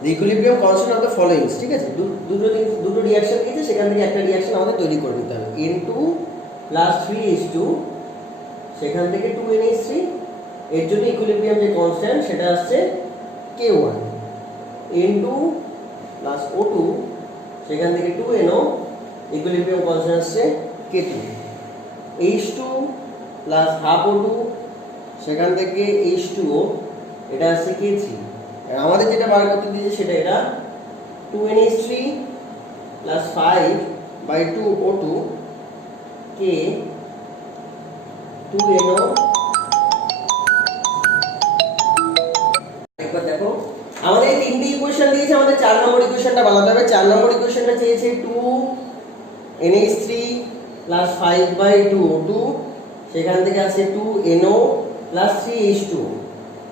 The equilibrium constant of the followings, ঠিক আছে, দুটো রিয়াকশন দিয়েছে, সেখান থেকে একটা রিয়াকশন আমাদের তৈরি করে নিতে হবে। N2 প্লাস 3H2, সেখান থেকে 2NH3, এর জন্য ইকুইলিব্রিয়াম যে কনস্ট্যান্ট সেটা আসছে K1। N2 প্লাস O2, সেখান থেকে 2NO, ইকুইলিব্রিয়াম কনস্ট্যান্ট আসছে K2। H2 plus half O2, সেখান থেকে H2O, এটা আসছে K3। আমাদের যেটা বার করতে দিয়েছে সেটা এটা 2NH3 plus 5/2O2 K 2NO। একবার দেখো, আমাদের এই তিনটে ইকুয়েশন দিয়েছে, আমাদের 4 নম্বর ইকুয়েশনটা বানাতে হবে। 4 নম্বর ইকুয়েশনটা চেয়েছে 2NH3 প্লাস 5/2O2, সেখান থেকে আছে 2NO প্লাস 3H2,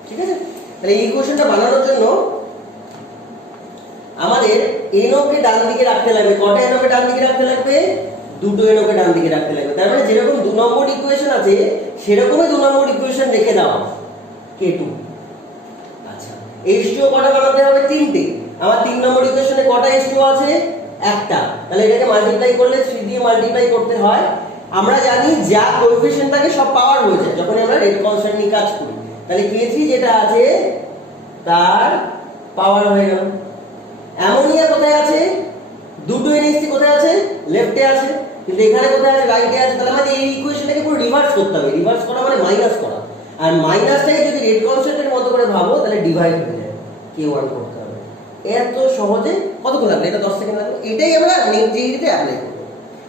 ঠিক আছে। তাহলে এই ইকুয়েশনটা বানানোর জন্য আমাদের NO কে ডান দিকে রাখতে লাগবে। কটা NO কে ডান দিকে রাখতে লাগবে? দুটো NO কে ডান দিকে রাখতে লাগবে। তার মানে যেরকম 2 নম্বর ইকুয়েশন আছে সেরকমই 2 নম্বর ইকুয়েশন রেখে দাও, K2। আচ্ছা, H2O কটা বানাতে হবে? 3টে। আমার 3 নম্বর ইকুয়েশনে কটা H2O আছে? একটা। তাহলে এটাকে মাল্টিপ্লাই করলে 3 দিয়ে মাল্টিপ্লাই করতে হয়। আমরা জানি যা কোএফিশিয়েন্ট থাকে সব পাওয়ার হয়ে যায় যখন আমরা রেট কনস্ট্যান্ট নিয়ে কাজ করি। তাহলে K3 যেটা আছে তার পাওয়ার হয়ে গেল। অ্যামোনিয়া কোথায় আছে? দুটো NH3 কোথায় আছে? লেফটে আছে, কিন্তু এখানে কোথায় আছে? রাইটে আছে। তাহলে আমাদের এই ইকুয়েশনটাকে পুরো রিভার্স করতে হবে। রিভার্স করা মানে মাইনাস করা, আর মাইনাসটাকে যদি রেট কনস্ট্যান্টের মতো করে ভাবো তাহলে ডিভাইড হয়ে যায়, K1 করতে হবে। এত সহজে কতক্ষণ লাগবে? এটা 10 সেকেন্ড লাগবে। এটাই আমরা নেট জিইতে অ্যাপ্লাই করব।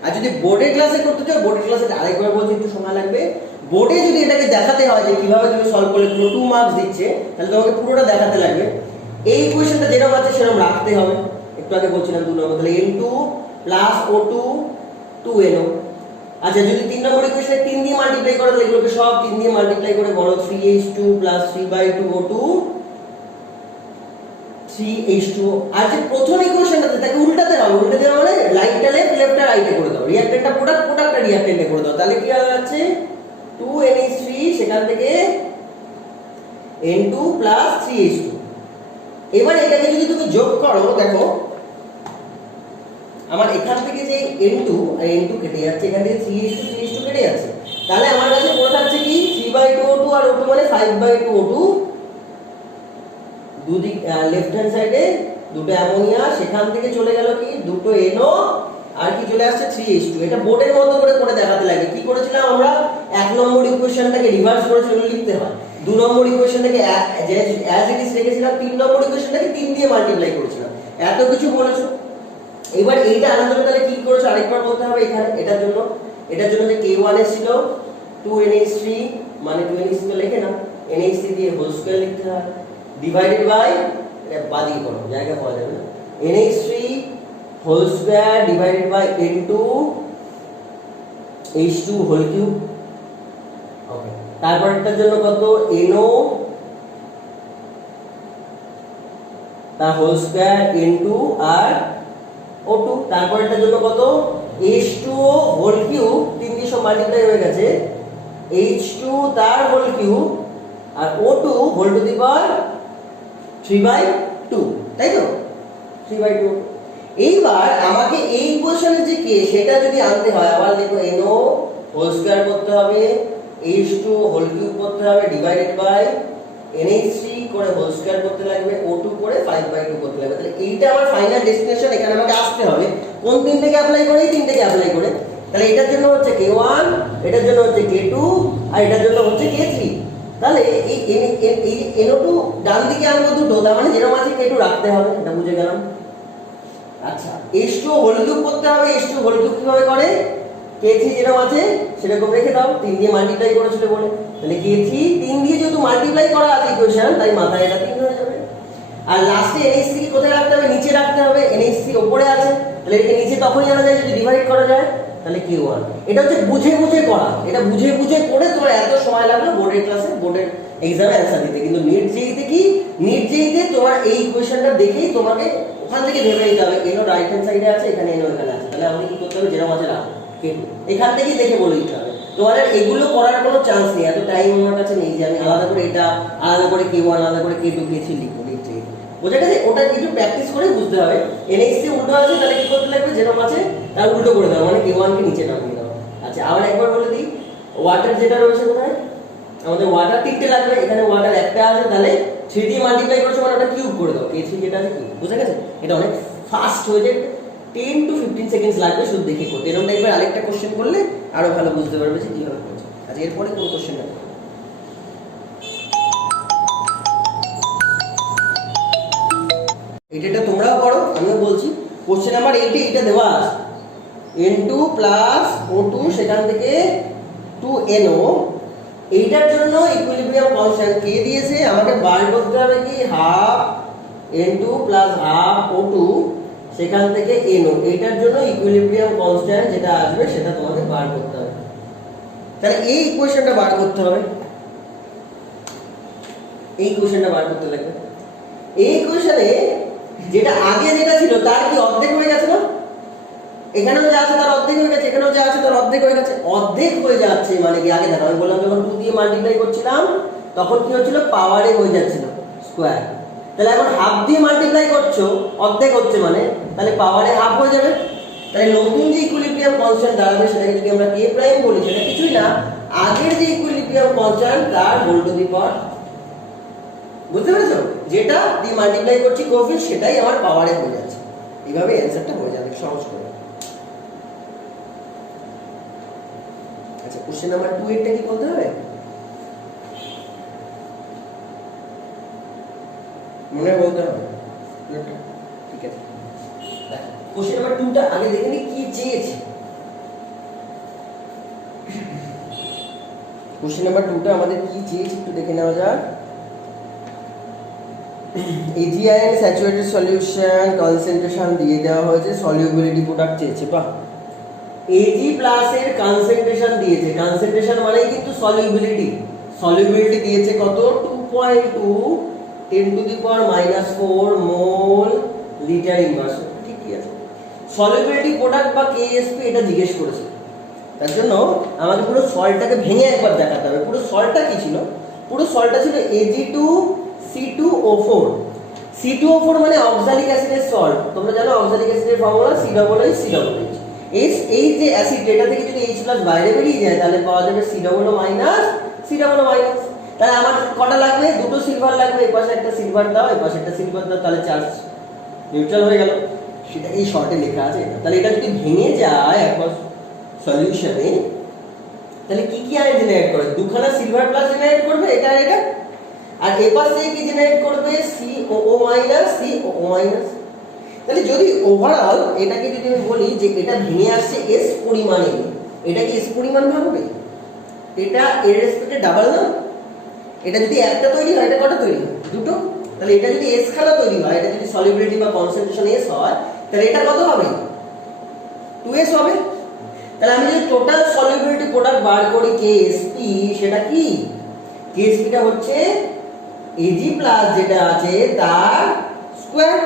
আর যদি বোর্ডের ক্লাসে করতে চাও, বোর্ডের ক্লাসে আরেকবার বলছি একটু সময় লাগবে। বোর্ডে যদি এটাকে দেখাতে হয় যে কিভাবে তুমি সলভ করলে, পুরো 2 মার্কস দিচ্ছে, তাহলে তোমাকে পুরোটা দেখাতে লাগবে। এই ইকুয়েশনটা যেরকম আছে সেরকম রাখতে হবে। একটু আগে বলছিলাম 2 নম্বর, তাহলে N2 প্লাস O2 2NO। আচ্ছা, যদি 3 নম্বর ইকুয়েশনে 3 দিয়ে মাল্টিপ্লাই করো তাহলে এগুলোকে সব 3 দিয়ে মাল্টিপ্লাই করে করো। 3H2 plus 3/2O2 3H2O। আর যে প্রথম ইকুয়েশনটাতে তাকে উল্টাতে হবে। উল্টাতে হবে মানে লাইনটা লেফট, লেফটটা রাইটে করে দাও। রিঅ্যাকট্যান্টটা প্রোডাক্ট, প্রোডাক্টটা রিঅ্যাকট্যান্টে করে দাও। তাহলে কি হয়ে যাচ্ছে? 2NH3, সেখান থেকে N2 প্লাস 3H2। এবার এটাকে যদি তুমি যোগ করো, দেখো আমার এখান থেকে যে N2 আর N2 কেটে যাচ্ছে, এখান থেকে 3H2 কেটে যাচ্ছে। তাহলে আমার কাছে পড়ে থাকছে কি? 3/2O2 আর O2 মানে 5/2O2। দুদিক লেফট হ্যান্ড সাইডে দুটো অ্যামোনিয়া, সেখান থেকে চলে গেল কি? দুটো NO, আর কি চলে আসছে? 3H2। এটা বোর্ডের মতো করে করে দেখাতে লাগে। কি করেছিলাম আমরা? 1 নম্বর ইকুয়েশনটাকে রিভার্স করে সেগুলো লিখতে হয়। 2 নম্বর ইকুয়েশনটাকে অ্যাজ ইট ইজ রেখেছিলাম। 3 নম্বর ইকুয়েশনটাকে 3 দিয়ে মাল্টিপ্লাই করেছিলাম। এত কিছু বলেছো। এবার এইটা আনার জন্য তাহলে কি করেছো আরেকবার বলতে হবে। এখানে এটার জন্য যে K1 ছিল 2NH3, মানে 2NH3 তো লিখে না, NH3 দিয়ে হোল স্কয়ার লিখতে হয়, ডিভাইডেড বাই, এটা বাদিয়ে করো, জায়গা পাওয়া যাবে না, NH3 whole square divided by N2 H2 whole cube. Okay, তারপরটার জন্য কত? NO তার হোল স্কয়ার N2 আর O2। তারপরটার জন্য কত? H2O হোল কিউব, 3 দিয়ে সব মাল্টিপ্লাই হয়ে গেছে, H2 তার হোল কিউব আর O2 whole to the power 3/2, তাই তো? 3/2। এইবার আমাকে এই ইকুয়েশনের যে K সেটা যদি আনতে হয়, আবার দেখো NO হোল স্কয়ার করতে হবে, H2 হোল কিউব করতে হবে, ডিভাইডেড বাই NH3 করে হোল স্কয়ার করতে লাগবে, O2 করে 5/2 করতে লাগবে। তাহলে এইটা আমার ফাইনাল ডেস্টিনেশন। এখানে আমাকে আসতে হবে কোন তিন থেকে অ্যাপ্লাই করে? এই তিন থেকে অ্যাপ্লাই করে। তাহলে এটার জন্য হচ্ছে K1, এটার জন্য হচ্ছে K2, আর এটার জন্য হচ্ছে K3। তাহলে এই NO2 ডান দিকে আনবো দুটো, তার মানে যেরকম আছে K2 রাখতে হবে, এটা বুঝে গেলাম। আচ্ছা, H2 হোল কিউব করতে হবে। H2 হোল কিউব কিভাবে করে? K3 যেরকম আছে সেরকম রেখে দাও, 3 দিয়ে মাল্টিপ্লাই করেছিল বলে। তাহলে K3 3 দিয়ে যেহেতু মাল্টিপ্লাই করা আছে ইকুয়েশন, তাই মাথায় এটা 3 হয়ে যাবে। আর লাস্টে NH3 কোথায় রাখতে হবে? নিচে রাখতে হবে। NH3 উপরে আছে, তাহলে এটাকে নিচে তখনই আনা যায় যদি ডিভাইড করা যায়। তাহলে K1। এটা হচ্ছে বুঝে বুঝে করা। এটা বুঝে বুঝে করে তোমার এত সময় লাগলো বোর্ডের ক্লাসে, বোর্ডের এক্সামে অ্যানসার দিতে। কিন্তু নেট জেইতে কি? নেট জেইতে তোমার এই ইকুয়েশনটা দেখেই তোমাকে ওখান থেকে ভেবে নিতে হবে NO রাইট হ্যান্ড সাইডে আছে, এখানে NO এখানে আছে। তাহলে আমাকে কি করতে হবে? যেরকম আছে রাখো, K2 এখান থেকেই দেখে বলে দিতে হবে। তোমাদের এগুলো করার কোনো চান্স নেই, এত টাইম আমার কাছে নেই যে আমি আলাদা করে এটা, আলাদা করে K1, আলাদা করে K2 K3 লিখবো। বোঝা গেছে? ওটা একটু প্র্যাকটিস করে বুঝতে হবে। এনএইচসি উল্টো আছে তাহলে কি করতে লাগবে, যেরকম আছে তার উল্টো করে দাও, মানে K1 কে নিচে নামিয়ে দাও। আচ্ছা আবার একবার বলে দিই, ওয়াটার যেটা রয়েছে কোথায়, আমাদের ওয়াটার তিনটে লাগবে, এখানে ওয়াটার একটা আছে, তাহলে 3 দিয়ে মাল্টিপ্লাই করছো মানে ওটা কিউব করে দাও, K3 যেটা আছে কিউব। বুঝা গেছে? এটা অনেক ফাস্ট হয়ে যায়, 10 to 15 সেকেন্ডস লাগবে শুধু দেখে করতে। এরকম টাইপের আরেকটা কোশ্চেন করলে আরো ভালো বুঝতে পারবে যে কিভাবে করছে। আচ্ছা এরপরে কোন কোশ্চেনটা, এটা তোমরাও করো, আমিও বলছি। কোশ্চেন নাম্বার 8 এটা দেওয়া আছে N2 প্লাস O2 সেখান থেকে 2NO, এইটার জন্য ইকুইলিব্রিয়াম কনস্ট্যান্ট কে দিয়েছে, আমাকে বার করতে হবে কি half N2 plus half O2 সেখান থেকে NO, এইটার জন্য ইকুইলিব্রিয়াম কনস্ট্যান্ট যেটা আসবে সেটা তোমাকে বার করতে হবে। তাহলে এই ইকুয়েশনটা বার করতে হবে, এই ইকুয়েশনটা বার করতে লাগবে। এই ইকুয়েশনে যেটা আগে যেটা ছিল তার কি অর্ধেক হয়ে গেছে না, এখানেও যা আছে তার অর্ধেক হয়ে গেছে, এখানেও যা আছে তার অর্ধেক হয়ে গেছে। অর্ধেক হয়ে যাচ্ছে মানে কি, আগে দেখো আমি বললাম যখন 2 দিয়ে মাল্টিপ্লাই করছিলাম তখন কি হচ্ছিল, পাওয়ারে হয়ে যাচ্ছিল স্কয়ার। তাহলে এখন হাফ দিয়ে মাল্টিপ্লাই করছো অর্ধেক হচ্ছে মানে, তাহলে পাওয়ারে হাফ হয়ে যাবে। তাহলে নতুন যে ইকুইলিব্রিয়াম কনস্ট্যান্ট দাঁড়াবে সেটাকে যদি আমরা K প্রাইম বলি, সেটা কিছুই না আগের যে ইকুইলিব্রিয়াম কনস্ট্যান্ট তার হোল টু দি পাওয়ার। বুঝতে পেরেছো? যেটা দিয়ে মাল্টিপ্লাই করছি কোএফিসিয়েন্ট সেটাই আমার পাওয়ারে হয়ে যাচ্ছে। এইভাবে অ্যানসারটা হয়ে যাবে সহজ করে। আচ্ছা কোশ্চেন নাম্বার 2 এরটা কি বলতে হবে, মনে বলতে হবে। ঠিক আছে, কোশ্চেন নাম্বার 2টা আগে দেখে নি কি চেয়েছে। কোশ্চেন নাম্বার 2টা আমাদের কি চেয়েছে একটু দেখে নেওয়া যাক। AgIN স্যাচুরেটেড সলিউশন কনসেন্ট্রেশন দিয়ে দেওয়া হয়েছে, সলিউবিলিটি প্রোডাক্ট চেয়েছে। বাহ, Ag প্লাস এর কনসেন্ট্রেশন দিয়েছে, কনসেন্ট্রেশন মানে কিন্তু সলিউবিলিটি, সলিউবিলিটি দিয়েছে কত 2.2 10 to the power -4 mole litre inverse. ঠিকই আছে, সলিউবিলিটি প্রোডাক্ট বা KSP এটা জিজ্ঞেস করেছে, তার জন্য আমাকে পুরো সল্টটাকে ভেঙে একবার দেখাতে হবে। পুরো সল্টটা কি ছিল, পুরো সল্টটা ছিল Ag2C2O4। C2O4 মানে অক্সালিক অ্যাসিডের সল্ট, তোমরা জানো অক্সালিক অ্যাসিডের ফর্মুলা COOH। এই যে অ্যাসিড এটা থেকে যদি H+ বাইরে বেরিয়ে যায় তাহলে পাওয়া যাবে C++। তাহলে আমার কটা লাগবে, দুটো সিলভার লাগবে, এই পাশে একটা সিলভার দাও, এই পাশে একটা সিলভার দাও, তাহলে চার্জ নিউট্রাল হয়ে গেল। সেটা এই শর্টে লেখা আছে। তাহলে এটা যদি ভেঙে যায় একবার সলিউশনে, তাহলে কি কি আয়ন জেনারেট করে, দুখানা সিলভার প্লাস জেনারেট করবে এটা আর এটা, আর এই পাশে কি জেনারেট করবে COO-। তাহলে যদি ওভারঅল এটাকে যদি আমি বলি যে এটা ভেঙে আসছে S পরিমাণে, এটা কি S পরিমাণ ভাববে, এটা এর রেসপেক্টে ডাবল না। এটা যদি একটা তৈরি হয় এটা কটা তৈরি হয়, দুটো। তাহলে এটা যদি S খালা তৈরি হয়, এটা যদি সলিউবিলিটি বা কনসেন্ট্রেশন S হয়, তাহলে এটা কত হবে, 2S হবে। তাহলে আমি যদি টোটাল সলিউবিলিটি প্রোডাক্ট বার করি KSP, সেটা কি, KSP টা হচ্ছে Ag প্লাস যেটা আছে তার স্কয়ার,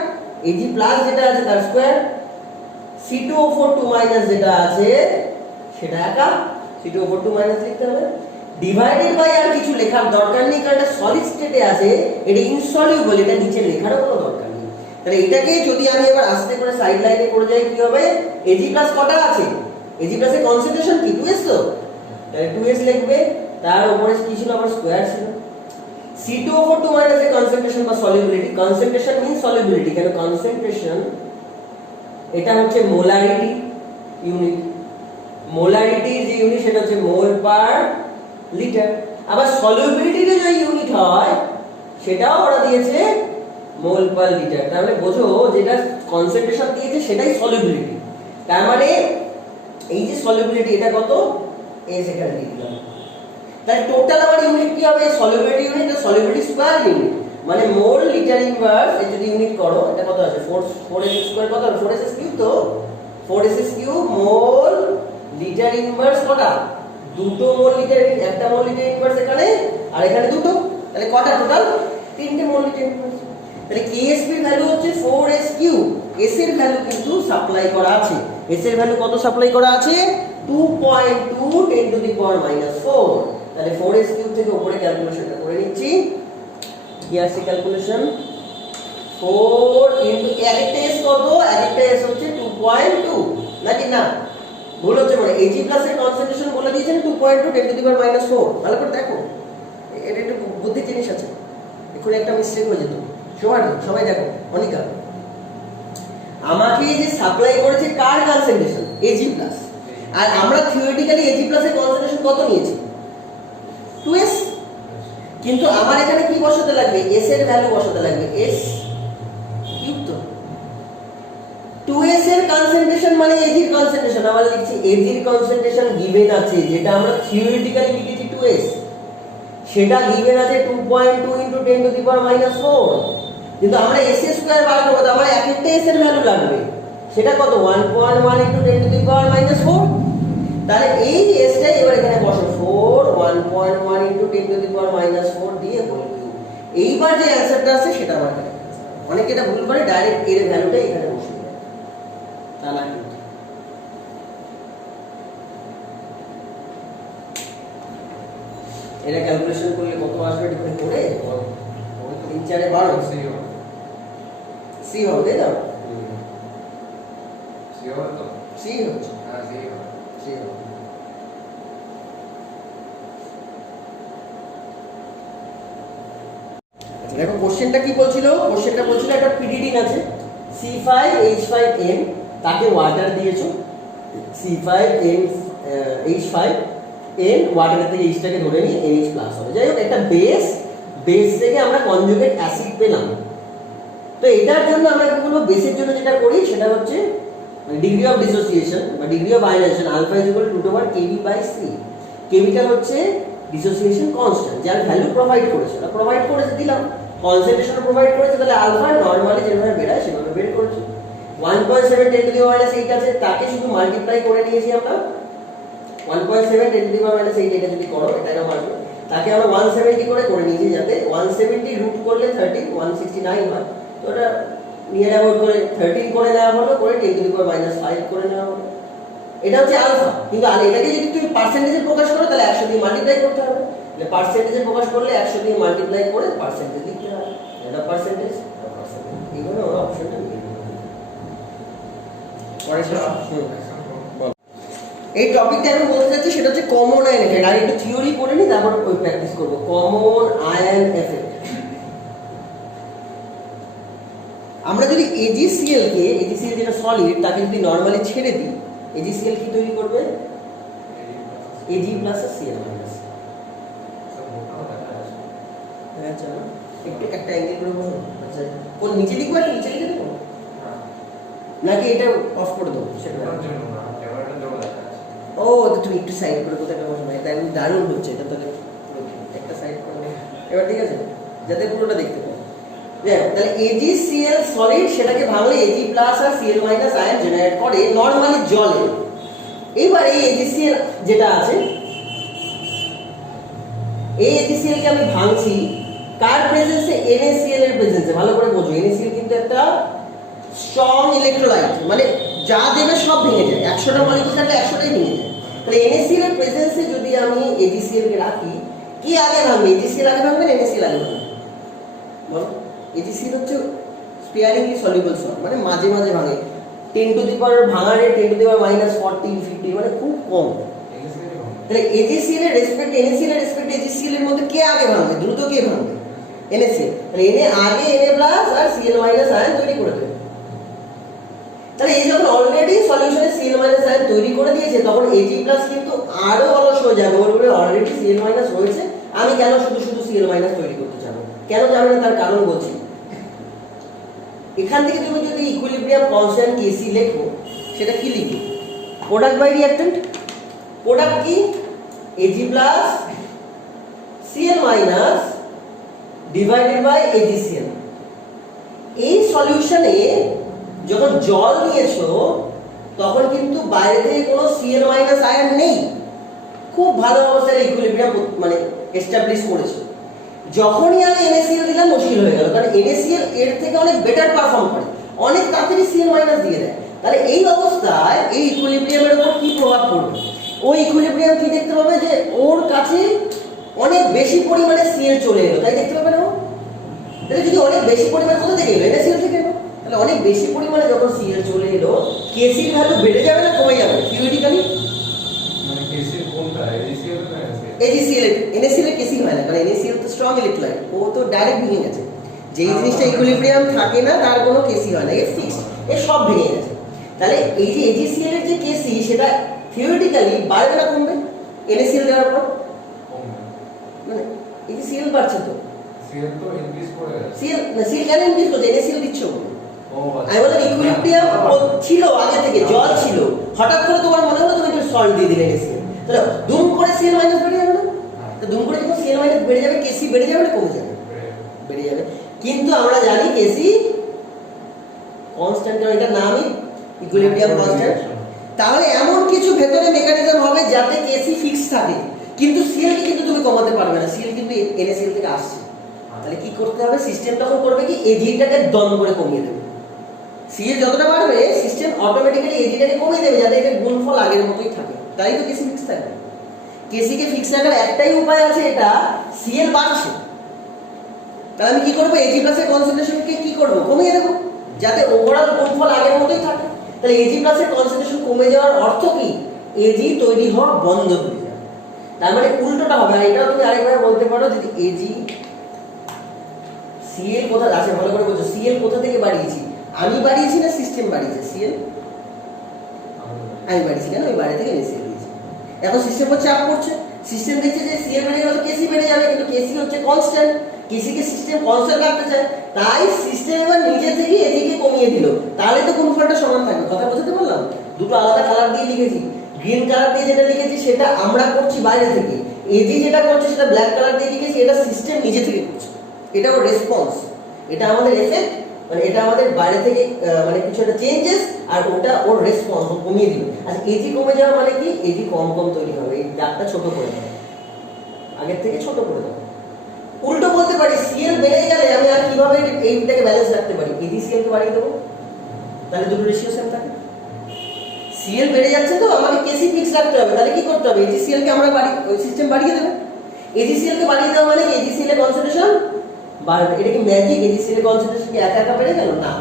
Ag প্লাস যেটা আছে তার স্কয়ার, C2O4 2- যেটা আছে সেটা একা, C2O4 2- লিখতে হবে, ডিভাইডেড বাই আর কিছু লেখার দরকার নেই, কারণ এটা সলিড স্টেটে আছে, এটা ইনসলিউবল, এটা নিচে লেখারও কোনো দরকার নেই। তাহলে এটাকে যদি আমি এবার আস্তে করে সাইড লাইনে করে যাই কি হবে, Ag প্লাস কটা আছে, Ag প্লাস এর কনসেন্ট্রেশন কি 2S, তো তাহলে 2S লিখবে, তার উপরে কি ছিল আমার স্কয়ার ছিল। C2O4 2- এর কনসেন্ট্রেশন বা সলিউবিলিটি, কনসেন্ট্রেশন মিন্স সলিউবিলিটি, কেন কনসেন্ট্রেশন এটা হচ্ছে মোলারিটি ইউনিট, মোলারিটি যে ইউনিট সেটা হচ্ছে মোল পার লিটার। আবার সলিউবিলিটির যে ইউনিট হয় সেটাও ওরা দিয়েছে মোল পার লিটার। তাহলে বোঝো যেটা কনসেন্ট্রেশন দিয়েছে সেটাই সলিউবিলিটি, তার মানে এই যে সলিউবিলিটি এটা কত S এখানে দিয়ে দিলাম। তাহলে টোটাল আমার ইউনিট কি হবে, সলিউবিলিটি ইউনিট আর সলিউবিলিটি স্কয়ার ইউনিট, মানে মোল লিটার ইনভার্স এর যদি ইউনিট করো এটা কত আছে 4S স্কয়ার, কত হবে 4S কিউব, তো 4S কিউব মোল লিটার ইনভার্স কটা, দুটো মোল লিটার, একটা মোল লিটার ইনভার্স এখানে আর এখানে দুটো, তাহলে কটা টোটাল, তিনটে মোল লিটার ইনভার্স। তাহলে KSP এর ভ্যালু হচ্ছে 4S কিউব, S এর ভ্যালু কিন্তু সাপ্লাই করা আছে, S এর ভ্যালু কত সাপ্লাই করা আছে 2.2 10 টু দি পাওয়ার -4। তাহলে 4S কিউব থেকে উপরে ক্যালকুলেশনটা করে নিচ্ছি, কি আসছে ক্যালকুলেশন 4 ইনটু একটা এস কত, একটা এস হচ্ছে 2.2 নাকি না? ভুল হচ্ছে মানে Ag প্লাস এর কনসেন্ট্রেশন বলে দিয়েছেন 2.2 10 টু দি পাওয়ার -4। ভালো করে দেখো, এটা একটু বুদ্ধি জিনিস আছে, এখন একটা মিস্টেক হয়ে যেত। সবাই দেখো, অনিকা আমাকে যে সাপ্লাই করেছে কার কনসেন্ট্রেশন, Ag প্লাস, আর আমরা থিওরিটিক্যালি Ag প্লাস এর কনসেন্ট্রেশন কত নিয়েছি, 2s। কিন্তু আমার এখানে কি বসাতে লাগবে, s এর ভ্যালু বসাতে লাগবে, s কিউব। তো 2s এর কনসেন্ট্রেশন মানে Ag এর কনসেন্ট্রেশন, আমরা লিখছি Ag এর কনসেন্ট্রেশন গিভেন আছে, যেটা আমরা থিওরিটিক্যালি লিখেছি 2s, সেটা গিভেন আছে 2.2 ইনটু 10 টু দি পাওয়ার -4। কিন্তু আমরা s স্কয়ার বার করব, তো আমরা একটা s এর ভ্যালু লাগবে, সেটা কত, 1.1 ইনটু 10 টু দি পাওয়ার -4। তাহলে এই s টা এবার এখানে বসো, 4 1.1 ইনটু 10 টু দি পাওয়ার -4 দিয়ে হোল কিউব। এইবার যে অ্যানসারটা আছে সেটা আমার এখানে, অনেকে এটা ভুল করে ডাইরেক্ট এর ভ্যালুটা এখানে বসিয়ে দেয়, তা না। এটা ক্যালকুলেশন করলে কত আসবে ডিপেন্ড করে, 3 4 12 সি হবে, তাই না? সি হবে তো, সি হচ্ছে, হ্যাঁ সি হবে, সি হবে। দেখো কোশ্চেনটা কি বলছিল, কোশ্চেনটা বলছিল একটা পিরিডিন আছে C5H5N, তাকে ওয়াটার দিয়েছো, C5H5N ওয়াটারের থেকে H টাকে ধরে নিয়ে NH প্লাস হবে। যাই হোক, একটা বেস থেকে আমরা কনজুগেট অ্যাসিড পেলাম। তো এটার জন্য আমরা কি বলবো, বেসের জন্য যেটা করি সেটা হচ্ছে ডিগ্রি অফ ডিসোসিয়েশন বা degree of ionization alpha is equal to 2/kb/c। কেমিটা হচ্ছে ডিসোসিয়েশন কনস্ট্যান্ট, যার ভ্যালু প্রোভাইড করেছে, ওটা প্রোভাইড করেছে দিলাম, কনসেন্ট্রেশন প্রোভাইড করেছে, তাহলে আলফা নরমালি যেভাবে বেরায় সেভাবে বের করেছে। 1.7 10 টু দি পাওয়ার -8 আছে, তাকে শুধু মাল্টিপ্লাই করে নিয়েছি আমরা, 1.7 10 টু দি পাওয়ার -8 এটা যদি করো এটা এরকম আসবে, তাকে আমরা 170 করে নিয়েছি, যাতে 170 রুট করলে 30 169 হয়। তো ওটা নিয়ার অ্যাবাউট করে 13 করে নেওয়া হলো, করে 10 টু দি পাওয়ার -5 করে নেওয়া হলো। এটা হচ্ছে আলফা। কিন্তু আর এটাকে যদি তুমি পার্সেন্টেজে প্রকাশ করো তাহলে 100 দিয়ে মাল্টিপ্লাই করতে হবে, তাহলে পার্সেন্টেজে প্রকাশ করলে 100 দিয়ে মাল্টিপ্লাই করে পার্সেন্টেজ লিখতে হবে, এটা পার্সেন্টেজ এইভাবে আমরা অপশনটা নিয়ে নেব। এই টপিকটা আমি বলতে চাচ্ছি সেটা হচ্ছে কমন আয়ন এফেক্ট। আর একটু থিওরি করে নি, তারপর ওই প্র্যাকটিস করব। কমন আয়ন এফেক্ট, আমরা যদি AgCl যেটা সলিড, তাকে যদি নরমালি ছেড়ে দিই, AgCl কি তৈরি করবে, Ag প্লাস Cl মাইনাস। আচ্ছা, একটু একটা অ্যাঙ্গেল করে বসো। আচ্ছা, কোন নিচে লিখবো, এটা নিচে লিখে দেবো নাকি এটা অফ করে দেবো, সেটা ও তো তুমি একটু সাইড করে কোথায় বসো ভাই, তাই দারুণ হচ্ছে এটা। তাহলে একটা সাইড করে এবার ঠিক আছে, যাতে পুরোটা দেখতে পাও। তাহলে AgCl সলিড, সেটাকে ভাঙলে Ag প্লাস আর Cl মাইনাস আয়ন জেনারেট করে নরমালি জলে। এবার এই AgCl যেটা আছে, এই AgCl কে আমি ভাঙছি কার প্রেজেন্সে, NaCl এর প্রেজেন্সে। ভালো করে বোঝো, NaCl কিন্তু একটা স্ট্রং ইলেকট্রোলাইট, মানে যা দেবে সব ভেঙে যায়, 100টা মলিকিউল থাকলে 100টাই ভেঙে যায়। তাহলে NaCl এর প্রেজেন্সে যদি আমি AgCl কে রাখি, কি আগে ভাঙবে, AgCl আগে ভাঙবে না NaCl আগে ভাঙবে, বলো? AgCl হচ্ছে স্পেয়ারিংলি সলিউবল সল্ট, মানে মাঝে মাঝে ভাঙে। 10 টু দি পাওয়ার ভাঙা রেট 10 টু দি পাওয়ার -40 50, মানে খুব কম। তাহলে AgCl এর রেসপেক্ট NaCl এর রেসপেক্ট AgCl এর মধ্যে কে আগে ভাঙবে, দ্রুত কে ভাঙবে, NaCl। তাহলে Na আগে Na প্লাস আর Cl মাইনাস আয়ন তৈরি করে দেবে। তাহলে এই যখন অলরেডি সলিউশনে Cl মাইনাস আয়ন তৈরি করে দিয়েছে, তখন Ag প্লাস কিন্তু আরো অলস হয়ে যাবে, ওর উপরে অলরেডি Cl মাইনাস রয়েছে, আমি কেন শুধু Cl মাইনাস তৈরি করতে যাবো, কেন যাবে না তার কারণ বলছি। এখান থেকে তুমি যদি ইকুইলিব্রিয়াম কনস্ট্যান্ট Kc লেখো, সেটা কি লিখবে, প্রোডাক্ট বাই রিঅ্যাকট্যান্ট। প্রোডাক্ট কি, Ag plus Cl minus divided by AgCl। এই সলিউশনে যখন জল নিয়েছো, তখন কিন্তু বাইরে থেকে কোনো Cl মাইনাস আয়ন নেই, খুব ভালো অবস্থায় ইকুইলিব্রিয়াম মানে এস্টাবলিশ করেছে। যখনই আমি NaCl দিলাম, মুশকিল হয়ে গেল, কারণ NaCl এর থেকে অনেক বেটার পারফর্ম করে, অনেক তাড়াতাড়ি Cl মাইনাস দিয়ে দেয়। তাহলে এই অবস্থায় এই ইকুইলিব্রিয়ামের উপর কি প্রভাব পড়বে, ওই ইকুইলিব্রিয়াম কি দেখতে পাবে যে ওর কাছে অনেক বেশি পরিমাণে Cl চলে এলো, তাই দেখতে পাবে না, তাহলে যদি অনেক বেশি পরিমাণ কোথা থেকে এলো NaCl থেকে এলো, তাহলে অনেক বেশি পরিমাণে যখন Cl চলে এলো Kc এর ভ্যালু বেড়ে যাবে না কমে যাবে থিওরিটিক্যালি? মানে Kc কোনটা AgCl না AgCl NaCl এর Kc হয় না, কারণ NaCl তো স্ট্রং ইলেকট্রোলাইট, ও তো ডাইরেক্ট ভেঙে গেছে। যেই জিনিসটা ইকুইলিব্রিয়াম থাকে না তার কোনো Kc হয় না, এ ফিক্সড, এ সব ভেঙে গেছে। তাহলে এই যে AgCl এর যে Kc সেটা থিওরিটিক্যালি বাড়বে না কমবে NaCl দেওয়ার পর? মানে AgCl বাড়ছে তো, Cl তো ইনক্রিজ করে গেছে। Cl কেন ইনক্রিজ করছে? NaCl দিচ্ছ। ও আমি বললাম ইকুইলিব্রিয়াম ছিল আগে থেকে, জল ছিল, হঠাৎ করে তোমার মনে হলো তুমি একটু সল্ট দিয়ে দিলে NaCl, তাহলে দুম করে Cl মাইনাস বেড়ে যাবে না? তো দুম করে যখন Cl মাইনাস বেড়ে যাবে Kc বেড়ে যাবে না কমে যাবে? বেড়ে যাবে। কিন্তু আমরা জানি Kc কনস্ট্যান্ট, কারণ এটার নামই ইকুইলিব্রিয়াম কনস্ট্যান্ট। তাহলে এমন কিছু ভেতরে মেকানিজম হবে যাতে Kc ফিক্স থাকে, কিন্তু Cl কে কিন্তু তুমি কমাতে পারবে না, Cl কিন্তু NaCl থেকে আসছে। তাহলে কি করতে হবে? সিস্টেম তখন করবে কি Ag-টাকে দম করে কমিয়ে দেবে। Cl যতটা বাড়বে সিস্টেম অটোমেটিক্যালি Ag-টাকে কমিয়ে দেবে যাতে এর গুণফল আগের মতোই থাকে। তাই তো Kc ফিক্স থাকবে। Kc কে ফিক্স রাখার একটাই উপায় আছে, এটা Cl বাড়ছে, তাহলে আমি কি করব? Ag+ এর কনসেন্ট্রেশনকে কি করব? কমিয়ে দেব যাতে ওভারঅল গুণফল আগের মতোই থাকে। তাহলে Ag+ এর কনসেন্ট্রেশন কমে যাওয়ার অর্থ কি? Ag তৈরি হওয়া বন্ধ হয়ে যাবে। তার মানে উল্টোটা হবে। আর এটাও তুমি আরেকবার বলতে পারো যদি Ag Cl কোথা আছে, ভালো করে বুঝো, Cl কোথা থেকে বাড়িয়েছি? আমি বাড়িয়েছি না সিস্টেম বাড়িয়েছে? Cl আমি বাড়িয়েছি, কেন? আমি বাইরে থেকে NaCl দিয়েছি। এখন সিস্টেম হচ্ছে চাপ করছে, সিস্টেম দেখছে যে Cl বেড়ে গেলে তো Kc বেড়ে যাবে, কিন্তু Kc হচ্ছে কনস্ট্যান্ট, Kc কে সিস্টেম কনস্ট্যান্ট রাখতে চায়, তাই সিস্টেম এবার নিজে থেকে Ag কে কমিয়ে দিল। তাহলে তো গুণফলটা সমান থাকবে। কথা বুঝতে পারলাম? দুটো আলাদা কালার দিয়ে লিখেছি, গ্রিন কালার দিয়ে যেটা লিখেছি সেটা আমরা করছি বাইরে থেকে, Ag যেটা করছে সেটা ব্ল্যাক কালার দিয়ে লিখেছি, এটা সিস্টেম নিজে থেকে করছে। এটা ওর রেসপন্স, এটা আমাদের এফেক্ট, মানে এটা আমাদের বাইরে থেকে মানে কিছু একটা চেঞ্জেস, আর ওটা ওর রেসপন্স, ও কমিয়ে দিল। আচ্ছা Ag কমে যাওয়া মানে কি? Ag কম কম তৈরি হবে, এই দাগটা ছোট করে দেবে, আগের থেকে ছোট করে দেবে। উল্টো বলতে পারি Cl বেড়ে গেলে আমি আর কিভাবে এইটাকে ব্যালেন্স রাখতে পারি? AgCl কে বাড়িয়ে দেবো, তাহলে দুটো রেশিও সেম থাকে। Cl বেড়ে যাচ্ছে তো আমাকে Kc ফিক্স রাখতে হবে, তাহলে কি করতে হবে? AgCl কে আমরা ওই সিস্টেম বাড়িয়ে দেবে। AgCl কে বাড়িয়ে দেওয়া মানে কি? AgCl এর কনসেন্ট্রেশন বাড়বে। এটা কি ম্যাজিক? AgCl এর কনসেন্ট্রেশন কি একা একা বেড়ে গেল? না,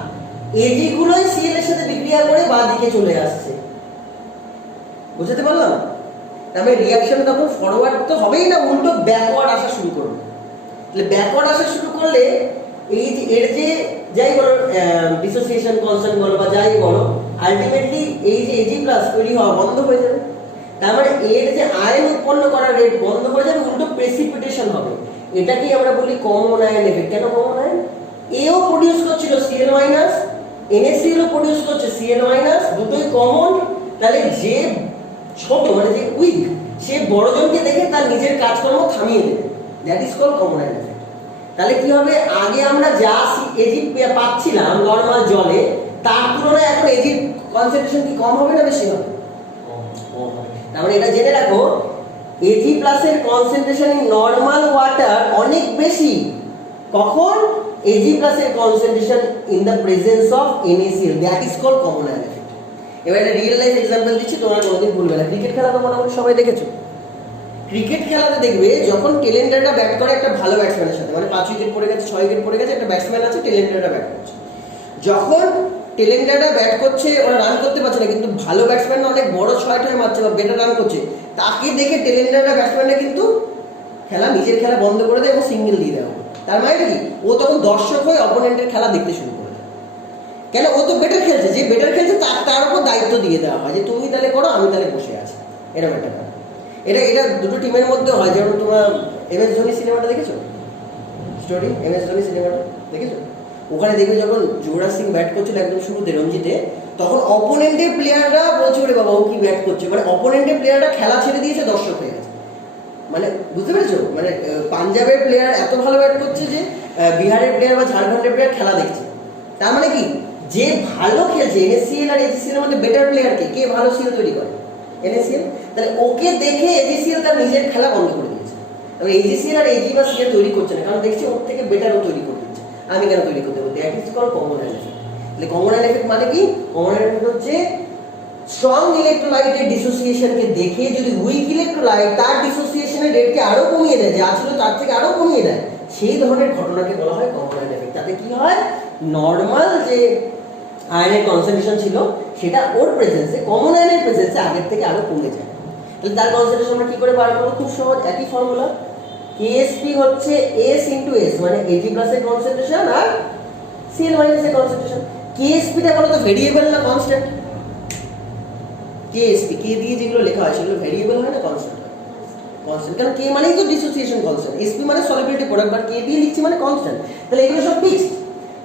Ag গুলোই Cl এর সাথে বিক্রিয়া করে বাঁ দিকে চলে আসছে। বুঝতে পারলাম? তাহলে রিঅ্যাকশন তখন ফরওয়ার্ড তো হবেই না, উল্টো ব্যাকওয়ার্ড আসা শুরু করবে। তাহলে ব্যাকওয়ার্ড আসা শুরু করলে এই যে এর যে যাই বলো ডিসোসিয়েশন কনস্ট্যান্ট বলো বা যাই বলো, আলটিমেটলি এই যে Ag+ তৈরি হওয়া বন্ধ হয়ে যাবে। তার মানে এর যে আয়ন উৎপন্ন করার রেট বন্ধ হয়ে যাবে, উল্টো প্রেসিপিটেশন হবে। এটাকেই আমরা বলি কমন আয়ন এফেক্ট। কেন কমন আয়ন? এও প্রডিউস করছিল Cl-, NaCl ও প্রডিউস করছে Cl-, দুটোই কমন। তাহলে যে ছোট মানে যে উইক, সে বড়জনকে দেখে তার নিজের কাজকর্ম থামিয়ে দেবে, that is called common ion effect. তাহলে কি হবে? আগে আমরা যা Ag পাচ্ছিলাম নরমাল জলে, তার তুলনায় এখন Ag কনসেন্ট্রেশন কি কম হবে না বেশি হবে? কম হবে। তার মানে এটা জেনে রাখো Ag+ এর কনসেন্ট্রেশন ইন নরমাল ওয়াটার অনেক বেশি। কখন? Ag+ এর concentration in the presence of NaCl, that is called common ion effect. এবার একটা রিয়েল লাইফ এক্সাম্পল দিচ্ছি, তোমরা কোনোদিন ভুলবে না। ক্রিকেট খেলা তো মোটামুটি সবাই দেখেছো। ক্রিকেট খেলাতে দেখবে যখন টেলেন্ডারটা ব্যাট করে একটা ভালো ব্যাটসম্যানের সাথে, মানে 5 উইকেট পড়ে গেছে, 6 উইকেট পড়ে গেছে, একটা ব্যাটসম্যান আছে, টেলেন্ডারটা ব্যাট করছে। যখন টেলেন্ডারটা ব্যাট করছে, ওরা রান করতে পারছে না, কিন্তু ভালো ব্যাটসম্যান অনেক বড় 6 মারছে বা বেটার রান করছে, তাকে দেখে টেলেন্ডারটা ব্যাটসম্যানটা কিন্তু নিজের খেলা বন্ধ করে দেয় এবং সিঙ্গেল দিয়ে দেয়। তার মানে কি? ও তখন দর্শক হয়ে অপোনেন্টের খেলা দেখতে শুরু করে দেয়। কেন? ও তো বেটার খেলছে, যে বেটার খেলছে তার উপর দায়িত্ব দিয়ে দেওয়া হয় যে তুমি তাহলে করো, আমি তাহলে বসে আছি, এরকম একটা ব্যাপার। এটা দুটো টিমের মধ্যে হয়। যেমন তোমরা MS ধোনি সিনেমাটা দেখেছো? স্টোরি MS ধোনি সিনেমাটা দেখেছো? ওখানে দেখবে যখন যুবরাজ সিং ব্যাট করছিল একদম শুরুতে রঞ্জিতে, তখন অপোনেন্টের প্লেয়াররা বলছে ওরে বাবা ও কি ব্যাট করছে, মানে অপোনেন্টের প্লেয়াররা খেলা ছেড়ে দিয়েছে, দর্শক হয়ে গেছে। মানে বুঝতে পেরেছো? মানে পাঞ্জাবের প্লেয়ার এত ভালো ব্যাট করছে যে বিহারের প্লেয়ার বা ঝাড়খণ্ডের প্লেয়ার খেলা দেখছে। তার মানে কি? যে ভালো খেলছে NaCl আর AgCl এর মধ্যে বেটার প্লেয়ারকে কে ভালো সিল তৈরি করে? NaCl। তাহলে ওকে দেখে AgCl তার নিজের খেলা বন্ধ করে দিয়েছে। তবে AgCl আর Ag বা Cl তৈরি করছে না, কারণ দেখছি ওর থেকে বেটারও তৈরি করে দিচ্ছে, আমি কেন তৈরি করতে বলতে? That is called common ion effect. তাহলে কমন আয়ন এফেক্ট মানে কি? কমন আয়ন এফেক্ট হচ্ছে স্ট্রং ইলেকট্রোলাইটের ডিসোসিয়েশনকে দেখে যদি উইক ইলেকট্রোলাইট তার ডিসোসিয়েশনের রেটকে আরো কমিয়ে দেয়, যা ছিল তার থেকে আরো কমিয়ে দেয়, সেই ধরনের ঘটনাকে বলা হয় কমন আয়ন এফেক্ট। যাতে কি হয় নর্মাল যে আয়নের কনসেন্ট্রেশন ছিল সেটা ওর প্রেজেন্সে কমন আয়নের প্রেজেন্সে আগের থেকে আরো কমে যায়। তাহলে তার কনসেন্ট্রেশন আমরা কি করে বার করবো? খুব সহজ, একই ফর্মুলা, KSP হচ্ছে S ইন্টু S, মানে Ag প্লাস এর কনসেন্ট্রেশন আর Cl মাইনাস এর কনসেন্ট্রেশন। KSP টা বলো তো ভেরিয়েবল না কনস্ট্যান্ট? KSP, K দিয়ে যেগুলো লেখা হয় সেগুলো ভেরিয়েবল হয় না কনস্ট্যান্ট হয়? কনস্ট্যান্ট, কারণ K মানেই তো ডিসোসিয়েশন কনস্ট্যান্ট, SP মানে সলিবিলিটি প্রোডাক্ট, বাট K দিয়ে লিখছি মানে কনস্ট্যান্ট। তাহলে এগুলো সব ফিক্সড।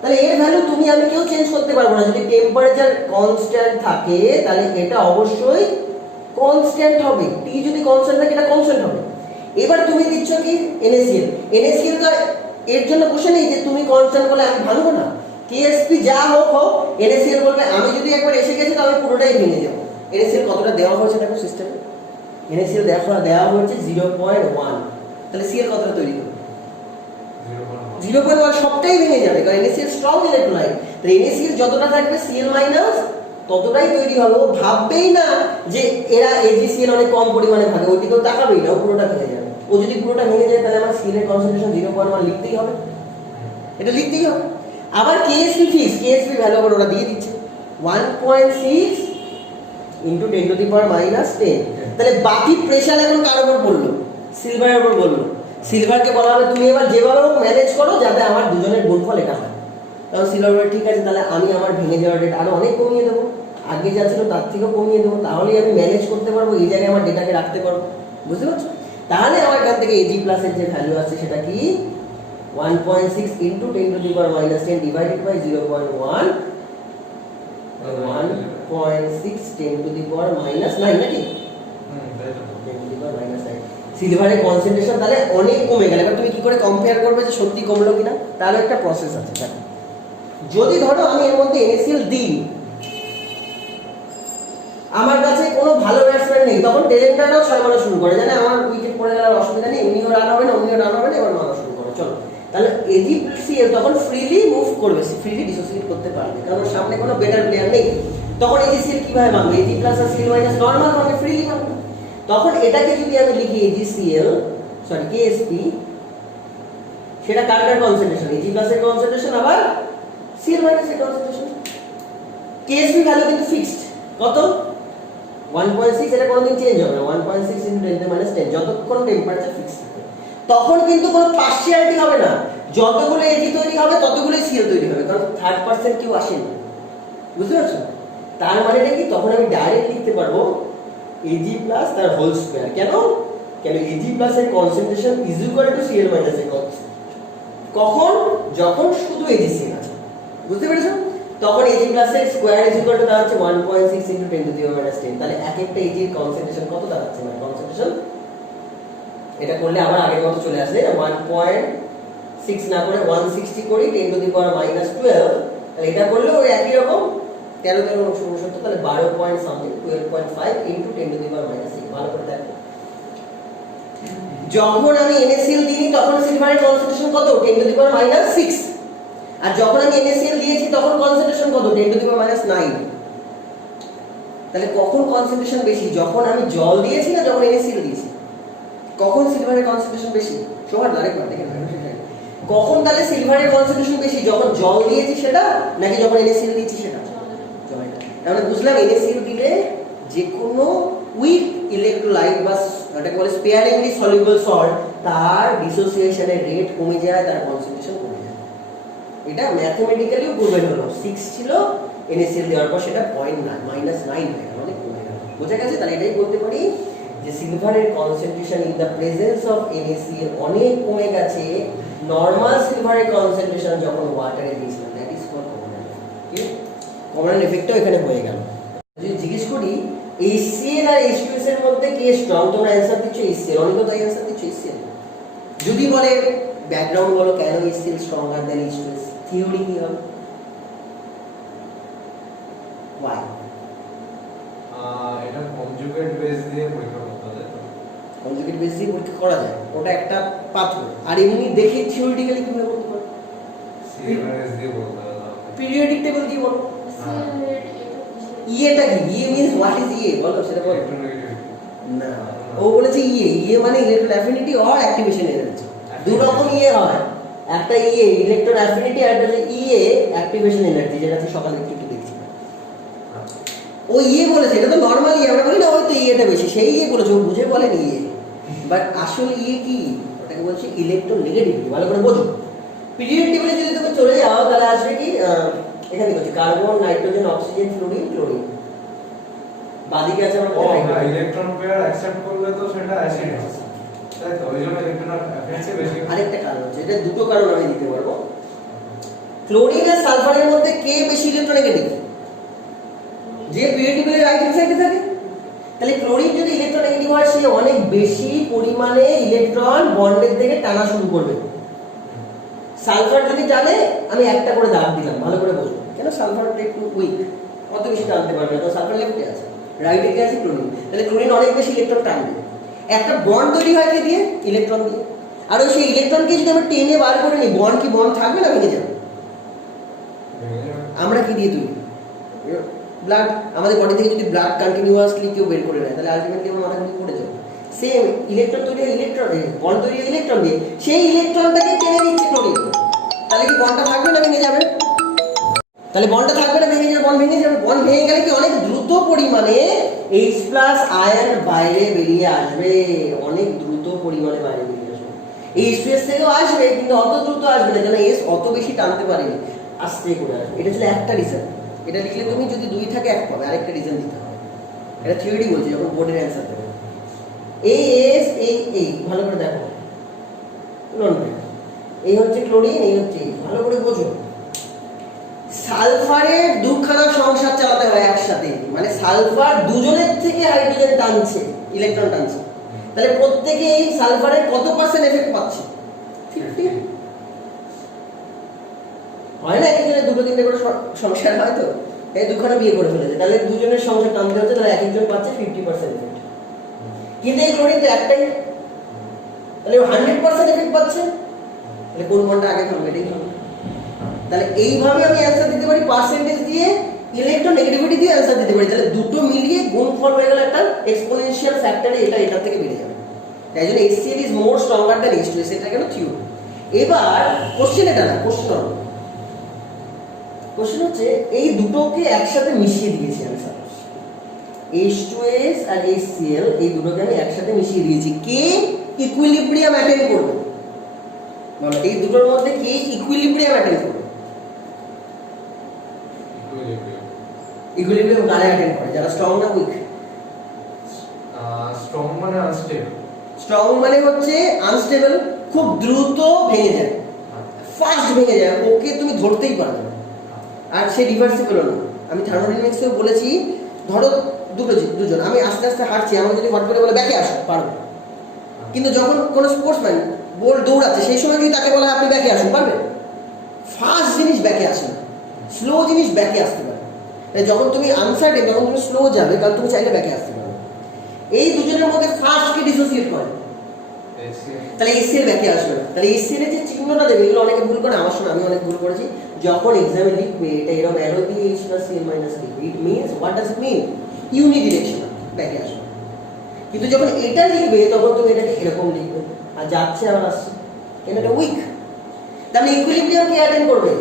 তাহলে এর ভ্যালু তুমি আমি কেউ চেঞ্জ করতে পারবো না। যদি টেম্পারেচার কনস্ট্যান্ট থাকে তাহলে এটা অবশ্যই কনস্ট্যান্ট হবে। T যদি কনস্ট্যান্ট থাকে এটা কনস্ট্যান্ট হবে। এবার তুমি দিচ্ছ কি NaCl, NaCl তো এর জন্য বসে নেই যে তুমি কনস্ট্যান্ট বলে আমি ভাঙবো না। KSP যা হোক হোক, NaCl বলবে আমি যদি একবার এসে গেছি তাহলে পুরোটাই ভেঙে যাবো। NaCl কতটা দেওয়া হয়েছে দেখো সিস্টেমে, NaCl দেওয়া হয়েছে 0.1, তাহলে Cl কতটা তৈরি হবে? 0.1, সবটাই ভেঙে যাবে কারণ NaCl স্ট্রং ইলেকট্রোলাইট। তো NaCl যতটা থাকবে Cl মাইনাস ততটাই তৈরি হবে। ও ভাববেই না যে এরা AgCl অনেক কম পরিমাণে ভাগে, ওই দিকেও তাকাবেই না, ও পুরোটা ভেঙে যাবে। ও যদি পুরোটা ভেঙে যায় তাহলে আমার Cl এর কনসেন্ট্রেশন 0.1 লিখতেই হবে, এটা লিখতেই হবে। আবার KSP ফিক্স, KSP ভ্যালু আবার ওরা দিয়ে দিচ্ছে 1.6 into 10 to the power minus 10। তাহলে বাকি প্রেশার এখন কার উপর পড়লো? সিলভারের উপর বললো। সিলভারকে বলা হবে তুমি এবার যেভাবে হোক ম্যানেজ করো যাতে আমার দুজনের গুণফল এটা হয়। কারণ সিলভার ঠিক আছে, তাহলে আমি আমার ভেঙে যাওয়ার রেট আরো অনেক কমিয়ে দেবো, আগে যা ছিল তার থেকেও কমিয়ে দেবো, তাহলেই আমি ম্যানেজ করতে পারবো, এই জায়গায় আমার ডেটাকে রাখতে পারবো। বুঝতে পারছো? তাহলে আমার এখান থেকে Ag প্লাসের যে ভ্যালু আছে সেটা কি 1.6 into 10 to the power minus 10 divided by 0.1, 1.6 10 to the power minus 9 নাকি? 10 টু দি পাওয়ার মাইনাস 9। সিলভারের কনসেন্ট্রেশন তাহলে অনেক কমে গেল। এবার তুমি কি করে কম্পেয়ার করবে যে সত্যি কমলো কিনা? তাহলে একটা প্রসেস আছে। দেখো, যদি ধরো আমি এর মধ্যে NaCl দিই, আমার কাছে কোনো ভালো ব্যাটসম্যান নেই, তখন টেলেন্টাররাও 6 মারা শুরু করে, জানে আমার উইকেট পড়ে গেলে অসুবিধা নেই, উনিও রান হবে না উনিও রান হবে না, এবার মারা শুরু করে। চলো, তাহলে AgCl তখন ফ্রিলি মুভ করবে, ফ্রিলি ডিসোসিয়েট করতে পারবে, কারণ ওর সামনে কোনো বেটার প্লেয়ার নেই। তখন AgCl কিভাবে ভাঙবে? Ag প্লাস আর Cl মাইনাস নরমাল ভাঙবে, ফ্রিলি ভাঙবে। তখন এটাকে যদি আমি লিখি AgCl সরি KSP, সেটা কার কনসেন্ট্রেশন? Ag প্লাস এর কনসেন্ট্রেশন আবার Cl মাইনাস এর কনসেন্ট্রেশন। KSP ভ্যালু কিন্তু ফিক্সড, কত? 1.6, এটা কোনোদিন চেঞ্জ হবে না। 1.6 ইনটু 10 টু মাইনাস 10 যতক্ষণ টেম্পারেচার ফিক্স থাকে। তখন কিন্তু কোনো পার্শিয়ালিটি হবে না, যতগুলো Ag তৈরি হবে ততগুলোই Cl তৈরি হবে, কারণ থার্ড পার্সেন্ট কেউ আসেনি। বুঝতে পারছো? তার মানেটা কি? তখন আমি ডাইরেক্ট লিখতে পারবো Ag প্লাস তার হোল স্কয়ার। কেন? Ag প্লাস এর concentration is equal two Cl minus এর কনসেন্ট্রেশন। কখন? যখন শুধু AgCl আছে। বুঝতে পেরেছো? তখন Ag প্লাস এর স্কয়ার ইজ ইকুয়াল টু দাঁড়াচ্ছে 1.6 into 10 to the power minus 10। তাহলে এক একটা Ag এর কনসেন্ট্রেশন কত দাঁড়াচ্ছে? মানে কনসেন্ট্রেশন এটা করলে আবার আগের মতো চলে আসে, 1.6 না করে 160 করি 10 টু দি পাওয়ার মাইনাস 12। তাহলে এটা করলে ওই একই রকম 13 13 তাহলে 12 point something 12.5 into 10 to the power minus 6। ভালো করে দেখো, যখন আমি NaCl দিই তখন সিলভারের কনসেন্ট্রেশন কত? 10 টু দি পাওয়ার মাইনাস 6। আর যখন আমি NaCl দিয়েছি তখন কনসেন্ট্রেশন কত? 10 টু দি পাওয়ার মাইনাস 9। তাহলে কখন কনসেন্ট্রেশন বেশি? যখন আমি জল দিয়েছি না যখন NaCl দিয়েছি? কখন সিলভারের কনসেন্ট্রেশন বেশি? সবার আরেকবার দেখেন, কখন তাহলে সিলভারের কনসেন্ট্রেশন বেশি? যখন জল দিয়েছি সেটা, নাকি যখন NaCl দিয়েছি সেটা? তাহলে বুঝলাম NaCl দিলে যে কোনো উইক ইলেকট্রোলাইট বা এটাকে বলে স্পেয়ারিংলি সলিউবল সল্ট, তার ডিসোসিয়েশনের রেট কমে যায়, তার কনসেন্ট্রেশন কমে যায়। এটা ম্যাথমেটিক্যালিও প্রুভেন হলো। 6 ছিল, NaCl দেওয়ার পর সেটা -9 হয়ে গেল, অনেক কমে গেল। বোঝা গেছে? তাহলে এটাই বলতে পারি যে সিলভারের concentration in the presence of NaCl অনেক কমে গেছে নরমাল সিলভারের কনসেন্ট্রেশন যখন ওয়াটারে দিয়েছিলাম। That is called common. ঠিক, কমন এফেক্টও এখানে হয়ে গেল। যদি জিজ্ঞেস করি HCl আর H2S এর মধ্যে কে স্ট্রং, তোমরা অ্যানসার দিচ্ছ HCl, অনেকে তো অ্যানসার দিচ্ছ HCl। যদি বলে ব্যাকগ্রাউন্ড বলো কেন HCl stronger than H2S, theory কি হবে? why? এটা কনজুগেট বেস দিয়ে পরীক্ষা করতে হয়। কনজুগেট বেস দিয়ে পরীক্ষা করা যায়, ওটা একটা পাথর। আর এমনি দেখি থিওরিটিক্যালি কিভাবে বলতে পারো? সিএমএস দিয়ে বলতে হয়। পিরিয়ডিক টেবিল দিয়ে বলো। ইয়েটা কি? ইয়ে মিন্স হোয়াট ইজ ইয়ে, বলো সেটা বলো। না, ও বলেছে ইয়ে মানে electron affinity or activation energy, দুই রকম ইয়ে হয়। একটা ইএ ইলেকট্রন অ্যাফিনিটি আর একটা ইএ অ্যাক্টিভেশন এনার্জি, যেটা আমি সকালে একটু দেখছি। ও ইয়ে বলেছে, এটা তো নর্মাল ইয়ে, আমরা বলি না হয়তো ইয়েটা বেশি, সেই ইয়ে বলেছে, ও বুঝে বলেন ইয়ে, বাট আসলে ইয়ে কি, ওটাকে বলছে ইলেকট্রন নেগেটিভিটি। ভালো করে বোঝো। পিরিয়ড টেবিলে যদি তুমি চলে যাও তাহলে আসবে কি, এখানে বলছি carbon, nitrogen, oxygen, fluorine, chlorine. বাদিকে আছে ও আমাদের না, হাইড্রোজেন। ইলেকট্রন পেয়ার অ্যাকসেপ্ট করলে তো সেটা অ্যাসিড আছে, তাই তো? ওই জন্য ইলেকট্রন অ্যাফিনিটি বেশি। আরেকটা কারণ হচ্ছে, এটা দুটো কারণ আমি দিতে পারবো। ক্লোরিন আর সালফারের মধ্যে কে বেশি ইলেকট্রোনেগেটিভ? যে পিরিয়ড টেবিলের রাইট হ্যান্ড সাইডে থাকে। তাহলে ক্লোরিন যদি ইলেকট্রোনেগেটিভ হয়, সে অনেক বেশি পরিমাণে ইলেকট্রন বন্ডের থেকে টানা শুরু করবে। সালফার যদি টানে, আমি একটা করে দাগ দিলাম, ভালো করে বোঝো, কেন সালফারটা একটু উইক, অত বেশি টানতে পারবে না, তো সালফার লেফটে আছে, রাইটে কে আছে ক্লোরিন। তাহলে ক্লোরিন অনেক বেশি ইলেকট্রন টানবে। একটা বন্ড তৈরি হয় কি দিয়ে? ইলেকট্রন দিয়ে। আর ওই সেই ইলেকট্রনকে যদি আমরা টেনে বার করে নিই, বন্ড কি বন্ড থাকবে না ভেঙে যাবে? আমরা কি দিয়ে তৈরি? ব্লাড। আমাদের বডি থেকে যদি ব্লাড কন্টিনিউয়াসলি কেউ বের করে নেয়, তাহলে আলটিমেটলি আমার মাথা কিন্তু পড়ে যাবে। সেম ইলেকট্রন তৈরি হয় ইলেকট্রন, বন্ড তৈরি হয় ইলেকট্রন দিয়ে, সেই ইলেকট্রনটাকে টেনে নিচ্ছে ক্লোরিন। তাহলে কি বন্ডটা থাকবে না ভেঙে যাবে? তাহলে বন্ডটা থাকবে না ভেঙে যাবে? বন্ড ভেঙে যাবে। বন্ড ভেঙে গেলে কি অনেক দ্রুত পরিমাণে H+ আয়ন বাইরে বেরিয়ে আসবে, অনেক দ্রুত পরিমাণে বাইরে বেরিয়ে আসবে। H2S থেকেও আসবে, কিন্তু অত দ্রুত আসবে না, কেন S অত বেশি টানতে পারেনি, আস্তে করে আসবে। এটা ছিল একটা রিজন। এটা লিখলে তুমি যদি 2 থাকে 1 পাবে, আরেকটা রিজন দিতে হবে। এটা থিওরি বলছি, যখন বোর্ডের অ্যান্সার দেবে। এই ভালো করে দেখো, এই হচ্ছে ক্লোরিন, এই হচ্ছে, ভালো করে বোঝো। সালফারের দুখানা সংসার চালাতে হয় একসাথে, মানে সালফার দুজনের থেকে হাইড্রোজেন টানছে, ইলেকট্রন টানছে। তাহলে প্রত্যেকে এই সালফারের কত পার্সেন্ট এফেক্ট পাচ্ছে? 50। হয় না, একজনের দুটো তিনটে করে সংসার হয়, তো এই দুখানা বিয়ে করে ফেলেছে, তাহলে দুজনের সংসার টানতে হচ্ছে, তাহলে একজন পাচ্ছে 50% এফেক্ট। কিন্তু এই ক্লোরিন তো একটাই, তাহলে 100% এফেক্ট পাচ্ছে। তাহলে কোন বন্ডটা আগে থাকবে? এটাই থাকবে। তাহলে এইভাবে আমি অ্যান্সার দিতে পারি, পার্সেন্টেজ দিয়ে, ইলেকট্রন নেগেটিভিটি দিয়ে অ্যান্সার দিতে পারি। তাহলে দুটো মিলিয়ে গুণফল হয়ে গেল একটা এক্সপোনেনশিয়াল ফ্যাক্টরে, এটা এটার থেকে বেড়ে যাবে। তাই জন্য HCl is more stronger than H2S, এটা গেল থিওরি। এবার কোশ্চেন এটা না, কোশ্চেন হলো, কোশ্চেন হচ্ছে এই দুটোকে একসাথে মিশিয়ে দিয়েছি আমি, সাপোজ H2S আর HCl, এই দুটোকে আমি একসাথে মিশিয়ে দিয়েছি। কে ইকুইলিব্রিয়াম অ্যাটেইন করবে? বলো, এই দুটোর মধ্যে কে ইকুইলিব্রিয়াম অ্যাটেইন করবে? ইকুইলিব্রিয়াম কারা অ্যাটেইন করে? যারা স্ট্রং না উইক? স্ট্রং মানে আনস্টেবল। স্ট্রং মানে হচ্ছে আনস্টেবল, খুব দ্রুত ভেঙে যায়, ফাস্ট ভেঙে যায়, ওকে তুমি ধরতেই পারবে না। আর সে রিভার্সিবল না। আমি থার্মোডাইনামিক্সেও বলেছি, ধরো দুজন, আমি আস্তে আস্তে হাঁটছি, আমাকে যদি হট করে বলে ব্যাকে আসো, পারবে। কিন্তু যখন কোনো স্পোর্টসম্যান বল দৌড়াচ্ছে, সেই সময় যদি তাকে বলা হয় আপনি ব্যাকে আসুন, পারবে? ফাস্ট জিনিস ব্যাকে আসে না, স্লো জিনিস ব্যাকে আসতে পারে। যখন তুমি আনসার্টেন, তখন তুমি স্লো যাবে, কারণ তুমি চাইলে ব্যাকে আসতে পারবে। এই দুজনের মধ্যে ফার্স্টকে ডিসোসিয়েট করে, তাহলে HCl ব্যাকে আসবে না। তাহলে HCl এর যে চিহ্নটা দেবে, এগুলো অনেকে ভুল করে, আমার সময় আমি অনেক ভুল করেছি। যখন এক্সামে লিখবে এটা এরকম অ্যারো দিয়ে H+Cl - লিখবে, it means, what does it mean? Unidirectional, ব্যাকে আসবে। কিন্তু যখন এটা লিখবে, তখন তুমি এটাকে এরকম লিখবে, আর যাচ্ছে আর আসছে, কেন? এটা উইক। তাহলে ইকুইলিব্রিয়াম কে অ্যাটেইন করবে?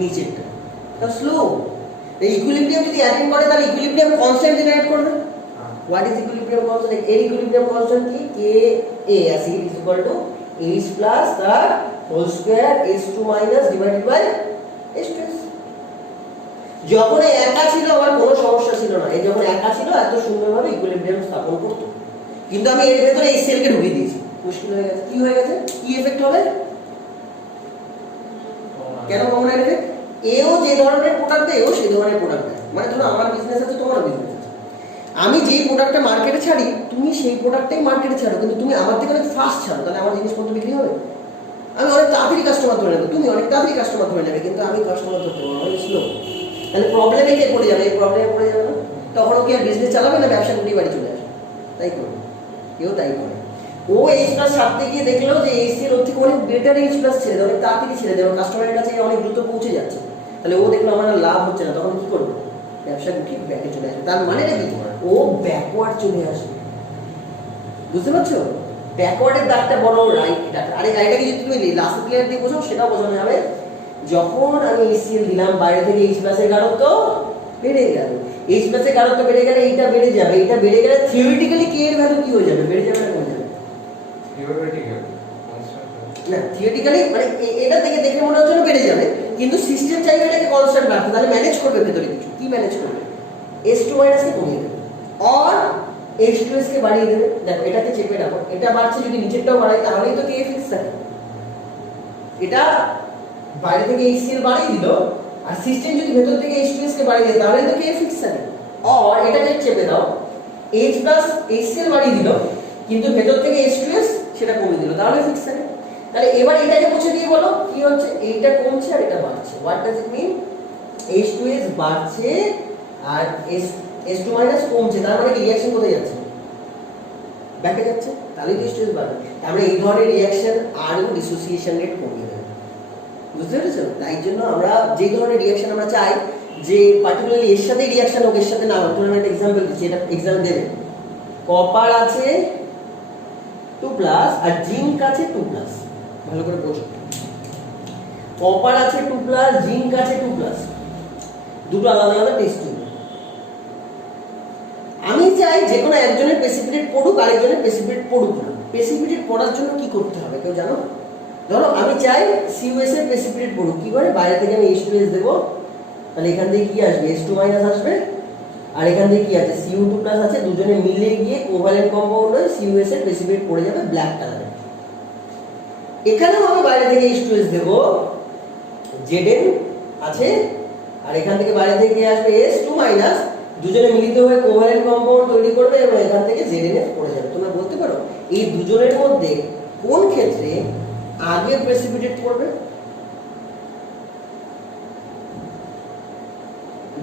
নিচেরটা, এটা স্লো। এই ইকুইলিব্রিয়াম যদি অ্যাটেইন করে, তাহলে ইকুইলিব্রিয়াম কনস্ট্যান্ট জেনারেট করবে। What is equilibrium constant? Air equilibrium constant কি? Ka acid is equal to H plus the whole square H2 minus divided by H2S. যখন একা ছিল আমার কোনো সমস্যা ছিল না, এই যখন একা ছিল এত সুন্দরভাবে ইকুইলিব্রিয়াম স্থাপন করতো। কিন্তু আমি এর ভেতরে HCl কে ঢুকিয়ে দিয়েছি, মুশকিল হয়ে গেছে। কি হয়ে গেছে? কি এফেক্ট হবে? কেন কমন এফেক্ট? এও যে ধরনের প্রোডাক্ট দেয়, এও সেই ধরনের প্রোডাক্ট দেয়। মানে ধরো আমার বিজনেস আছে, তোমারও বিজনেস আছে, আমি যেই প্রোডাক্টটা মার্কেটে ছাড়ি, তুমি সেই প্রোডাক্টটাই মার্কেটে ছাড়ো, কিন্তু তুমি আমার থেকে অনেক ফাস্ট ছাড়ো, তাহলে আমার জিনিসপত্র বিক্রি হবে। আমি অনেক তাড়াতাড়ি কাস্টমার ধরে নেবো, তুমি অনেক তাড়াতাড়ি কাস্টমার ধরে নেবে, কিন্তু আমি কাস্টমার ধরতে পারবো অনেক স্লো। তাহলে প্রবলেমে কে পড়ে যাবে? এই প্রবলেমে পড়ে যাবে না, তখন কি আর বিজনেস চালাবে না, ব্যবসা গুটি বাড়ি চলে আসবে। তাই করবে, কেউ তাই করে। ও H+ ছাড়তে গিয়ে দেখলো যে HCl ওর থেকে অনেক বেটার H+ ছেড়ে দেয়, অনেক তাড়াতাড়ি ছেড়ে দেয়, কাস্টমারের কাছে অনেক দ্রুত পৌঁছে যাচ্ছে। তাহলে ও দেখলো আমার লাভ হচ্ছে না, তখন কি করবে? ব্যবসা গুটি ব্যাকে চলে আসবে। তার মানে কি? ও ব্যাকওয়ার্ড চলে আসবে। বুঝতে পারছো? ব্যাকওয়ার্ডের দাগটা বলো রাইট দাগ। আরে এটাকে যদি তুমি লাস্ট ক্লিয়ার দিয়ে বোঝাও সেটাও বোঝানো যাবে। যখন আমি HCl দিলাম বাইরে থেকে H প্লাসের গাঢ়ত্ব বেড়ে গেল, H প্লাসের গাঢ়ত্ব বেড়ে গেলে এইটা বেড়ে যাবে, এইটা বেড়ে গেলে থিওরিটিক্যালি K এর ভ্যালু কি হয়ে যাবে? বেড়ে যাবে না কমে যাবে? থিওরিটিক্যালি কনস্ট্যান্ট না থিওরিটিক্যালি মানে এটা থেকে দেখে মনে হচ্ছে না বেড়ে যাবে, কিন্তু সিস্টেম চাইবে এটাকে কনস্ট্যান্ট রাখতে, তাহলে ম্যানেজ করবে ভেতরে কিছু। কি ম্যানেজ করবে? H2 কে কমিয়ে দেবে আর H2S কে বাড়িয়ে দেবে। দেখো এটাকে চেপে রাখো, এটা বাড়ছে, যদি নিচেরটাও বাড়াই তাহলেই তো K ফিক্স থাকে। এটা বাইরে থেকে HCl বাড়িয়ে দিল আর সিস্টেম যদি ভেতর থেকে H2S কে বাড়িয়ে দেয় তাহলে তো K ফিক্স থাকে। আর এটাকে চেপে দাও, H প্লাস HCl বাড়িয়ে দিল কিন্তু ভেতর থেকে H2S সেটা কমিয়ে দিল, তাহলে ফিক্স থাকে। তাহলে এবার এটাকে মুছে দিয়ে বলো কি হচ্ছে, এইটা কমছে আর এটা বাড়ছে। What does it mean? H2S বাড়ছে আর H2 মাইনাস কমছে, তার মানে রিঅ্যাকশন কোথায় যাচ্ছে? ব্যাকে যাচ্ছে, তাহলেই তো H2S বাড়বে। আমরা এই ধরনের রিঅ্যাকশন আরো ডিসোসিয়েশন রেট কমিয়ে দেবে। বুঝতে পেরেছো? তাই জন্য আমরা যে ধরনের রিঅ্যাকশন আমরা চাই যে পার্টিকুলারলি এর সাথে রিঅ্যাকশন হোক, এর সাথে না হোক। তুমি একটা एग्जांपल দিচ্ছি, এটা एग्जाम দেবে। কপার আছে 2+ আর জিঙ্ক আছে 2+। ভালো করে বোঝো, কপার আছে 2+, জিঙ্ক আছে 2+, দুটো আলাদা আলাদা টেস্ট হবে। আমি চাই যে কোনো একজনের প্রেসিপিটেট পড়ুক আর একজনের প্রেসিপিটেট পড়ুক না। প্রেসিপিটেট পড়ার জন্য কি করতে হবে কেউ জানো? ধরো আমি চাই COS এর প্রেসিপিটেট পড়ুক। কি করে? বাইরে থেকে আমি H2S দেব, তাহলে এখান থেকে কি আসবে? H2 মাইনাস আসবে আর এখান থেকে কি আছে? Cu2+ আছে, দুজনে মিলে গিয়ে কোভ্যালেন্ট কম্পাউন্ড হয়ে COS এর প্রেসিপিটেট পড়ে যাবে ব্ল্যাক কালারে। এখানেও আমি বাইরে থেকে H2S দেব, Zn আছে আর এখান থেকে বাইরে থেকে আসবে S2 মাইনাস, দুজনে মিলিত হয়ে কোভ্যালেন্ট কম্পাউন্ড তৈরি করবে এবং এখান থেকে Zn পড়ে যাবে। তোমরা বলতে পারো এই দুজনের মধ্যে কোন ক্ষেত্রে আগে প্রেসিপিটেট পড়বে?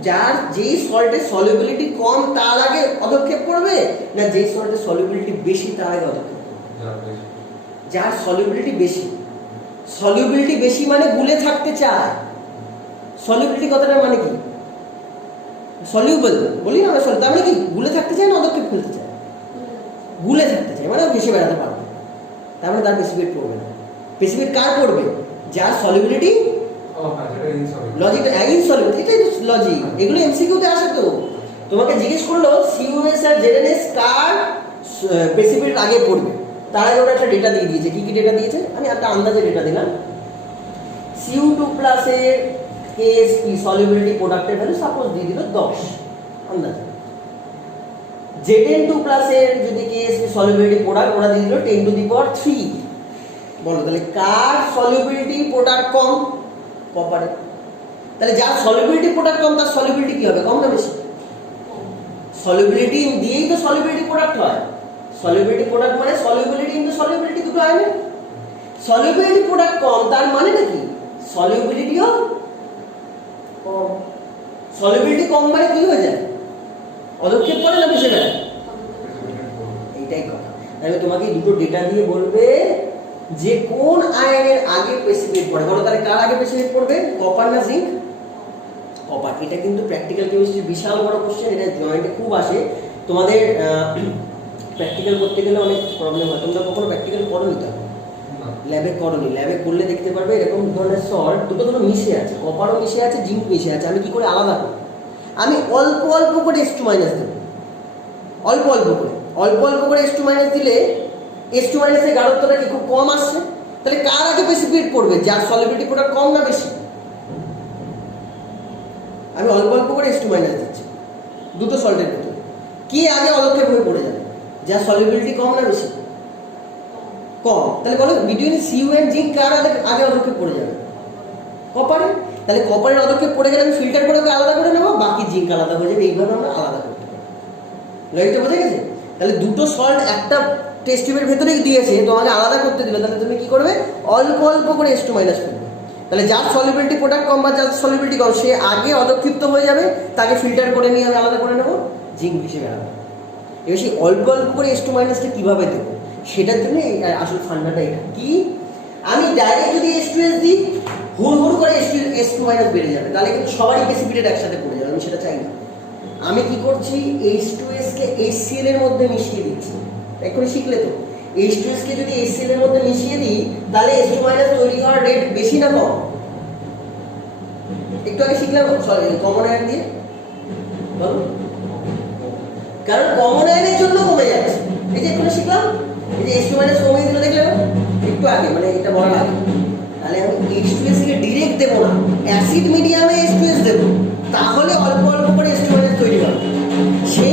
যার যেই সল্টের সলিউবিলিটি কম তার আগে পদক্ষেপ করবে, না যেই সল্টের সলিউবিলিটি বেশি তার আগে পদক্ষেপ করবে? যার সলিউবিলিটি বেশি। সলিউবিলিটি বেশি মানে গুলে থাকতে চায়। সলিউবিলিটি কথাটার মানে কি? সলিউবল বলি না আমরা, তার মানে কি? গুলে থাকতে চায় না পদক্ষেপ ফেলতে চায়? গুলে থাকতে চায় মানে বেশি বেড়াতে পারবে, তার মানে তার প্রেসিপিটেট পড়বে না। প্রেসিপিটেট কার পড়বে? যার সলিউবিলিটি লজিক ইনসলিউবল। এটাই তো লজিক, এগুলো এমসিকিউ তে আসে। তো তোমাকে জিজ্ঞেস করলো COS আর ZnS কার প্রেসিপিটেট আগে পড়বে, তার আগে ওরা একটা ডেটা দিয়ে দিয়েছে। কি কি ডেটা দিয়েছে? আমি একটা আন্দাজে ডেটা দিলাম। Cu2+ এর KSP সলিউবিলিটি প্রোডাক্টের ভ্যালু সাপোজ দিয়ে দিল 10 আন্দাজে। Zn2+ এর যদি KSP সলিউবিলিটি প্রোডাক্ট ওরা দিয়ে দিল 10⁻3। বলো তাহলে কার সলিউবিলিটি প্রোডাক্ট কম? কপারে। তাহলে যার সলিউবিলিটি প্রোডাক্ট কম তার সলিউবিলিটি কি হবে? কম না বেশি? সলিউবিলিটি দিয়েই তো সলিউবিলিটি প্রোডাক্ট হয়। সলিউবিলিটি প্রোডাক্ট মানে সলিউবিলিটি ইনটু সলিউবিলিটি দুটো হয় না? সলিউবিলিটি প্রোডাক্ট কম তার মানে নাকি সলিউবিলিটিও কম। সলিউবিলিটি কম মানে কি হয়ে যায়? পদক্ষেপ করে না বেশি বেড়ায়? এইটাই কথা। তাহলে তোমাকে দুটো ডেটা দিয়ে বলবে যে কোন আয়নের আগে প্রেসিপিটেট পড়ে। বলো তাহলে কার আগে প্রেসিপিটেট পড়বে? কপার না জিঙ্ক? কপার। এটা কিন্তু প্র্যাকটিক্যাল কেমিস্ট্রি বিশাল বড় কোশ্চেন, এটা জয়েন্টে খুব আসে। তোমাদের প্র্যাকটিক্যাল করতে গেলে অনেক প্রবলেম হয়। তোমরা কখনো প্র্যাকটিক্যাল করোনি? তো ল্যাবে করোনি, ল্যাবে করলে দেখতে পারবে এরকম ধরনের সল্ট দুটো দুটো মিশে আছে, কপারও মিশে আছে, জিঙ্ক মিশে আছে। আমি কি করে আলাদা করব? আমি অল্প অল্প করে H2 মাইনাস দেবো, অল্প অল্প করে H2 মাইনাস দিলে H2 মাইনাসের গাঢ়ত্বটা কি খুব কম আসছে? তাহলে কার আগে প্রেসিপিটেট পড়বে? যার সলিউবিলিটি প্রোডাক্ট কম না বেশি? আমি অল্প অল্প করে H2 মাইনাস দিচ্ছি দুটো সল্টের ভিতরে, কি আগে পদক্ষেপ হয়ে পড়ে যাবে? যার সলিউবিলিটি কম না বেশি? কম। তাহলে বলো বিটুইন Cu এন্ড জিঙ্ক কার আগে পদক্ষেপ পড়ে যাবে? কপারে। তাহলে কপারের পদক্ষেপ পড়ে গেলে আমি ফিল্টার করে আলাদা করে নেবো, বাকি জিঙ্ক আলাদা হয়ে যাবে। এইভাবে আমরা আলাদা করতে পারি। লজিকটা বোঝা গেছে? তাহলে দুটো সল্ট একটা টেস্ট টিউবের ভেতরেই দিয়েছে, তোমাকে আলাদা করতে দিল, তাহলে তুমি কি করবে? অল্প অল্প করে H2 মাইনাস করবে। তাহলে যার সলিউবিলিটি প্রোডাক্ট কম বা যার সলিউবিলিটি কম সে আগে অদক্ষিপ্ত হয়ে যাবে, তাকে ফিল্টার করে নিয়ে আমি আলাদা করে নেবো, জিঙ্ক হিসেবে আলাদা। এবার সেই অল্প অল্প করে H2 মাইনাসটা কীভাবে দেবো সেটার জন্য আসল ফান্ডাটা এটা। কি? আমি ডাইরেক্ট যদি H2S দিই হুড় করে H2 মাইনাস বেড়ে যাবে, তাহলে কিন্তু সবারই প্রেসিপিটেট একসাথে পড়ে যাবে। আমি সেটা চাই না। আমি কি করছি? H2S কে HCl এর মধ্যে মিশিয়ে দিচ্ছি। এক্ষুনি শিখলে তো H2S কে যদি HCl এর মধ্যে মিশিয়ে দিই তাহলে H2 মাইনাস তৈরি হওয়ার রেট বেশি না কম? একটু আগে শিখলাম সরি কমন আয়ন দিয়ে বলো, কারণ কমন আয়নের জন্য কমে যাচ্ছে। এই যে একটু শিখলাম, এই যে H2 মাইনাস কমে দিল দেখলে একটু আগে, মানে এটা বলার আগে। তাহলে আমি H2S কে ডাইরেক্ট দেব না, অ্যাসিড মিডিয়ামে H2S দেব, তাহলে অল্প অল্প করে H2 মাইনাস তৈরি হবে। সে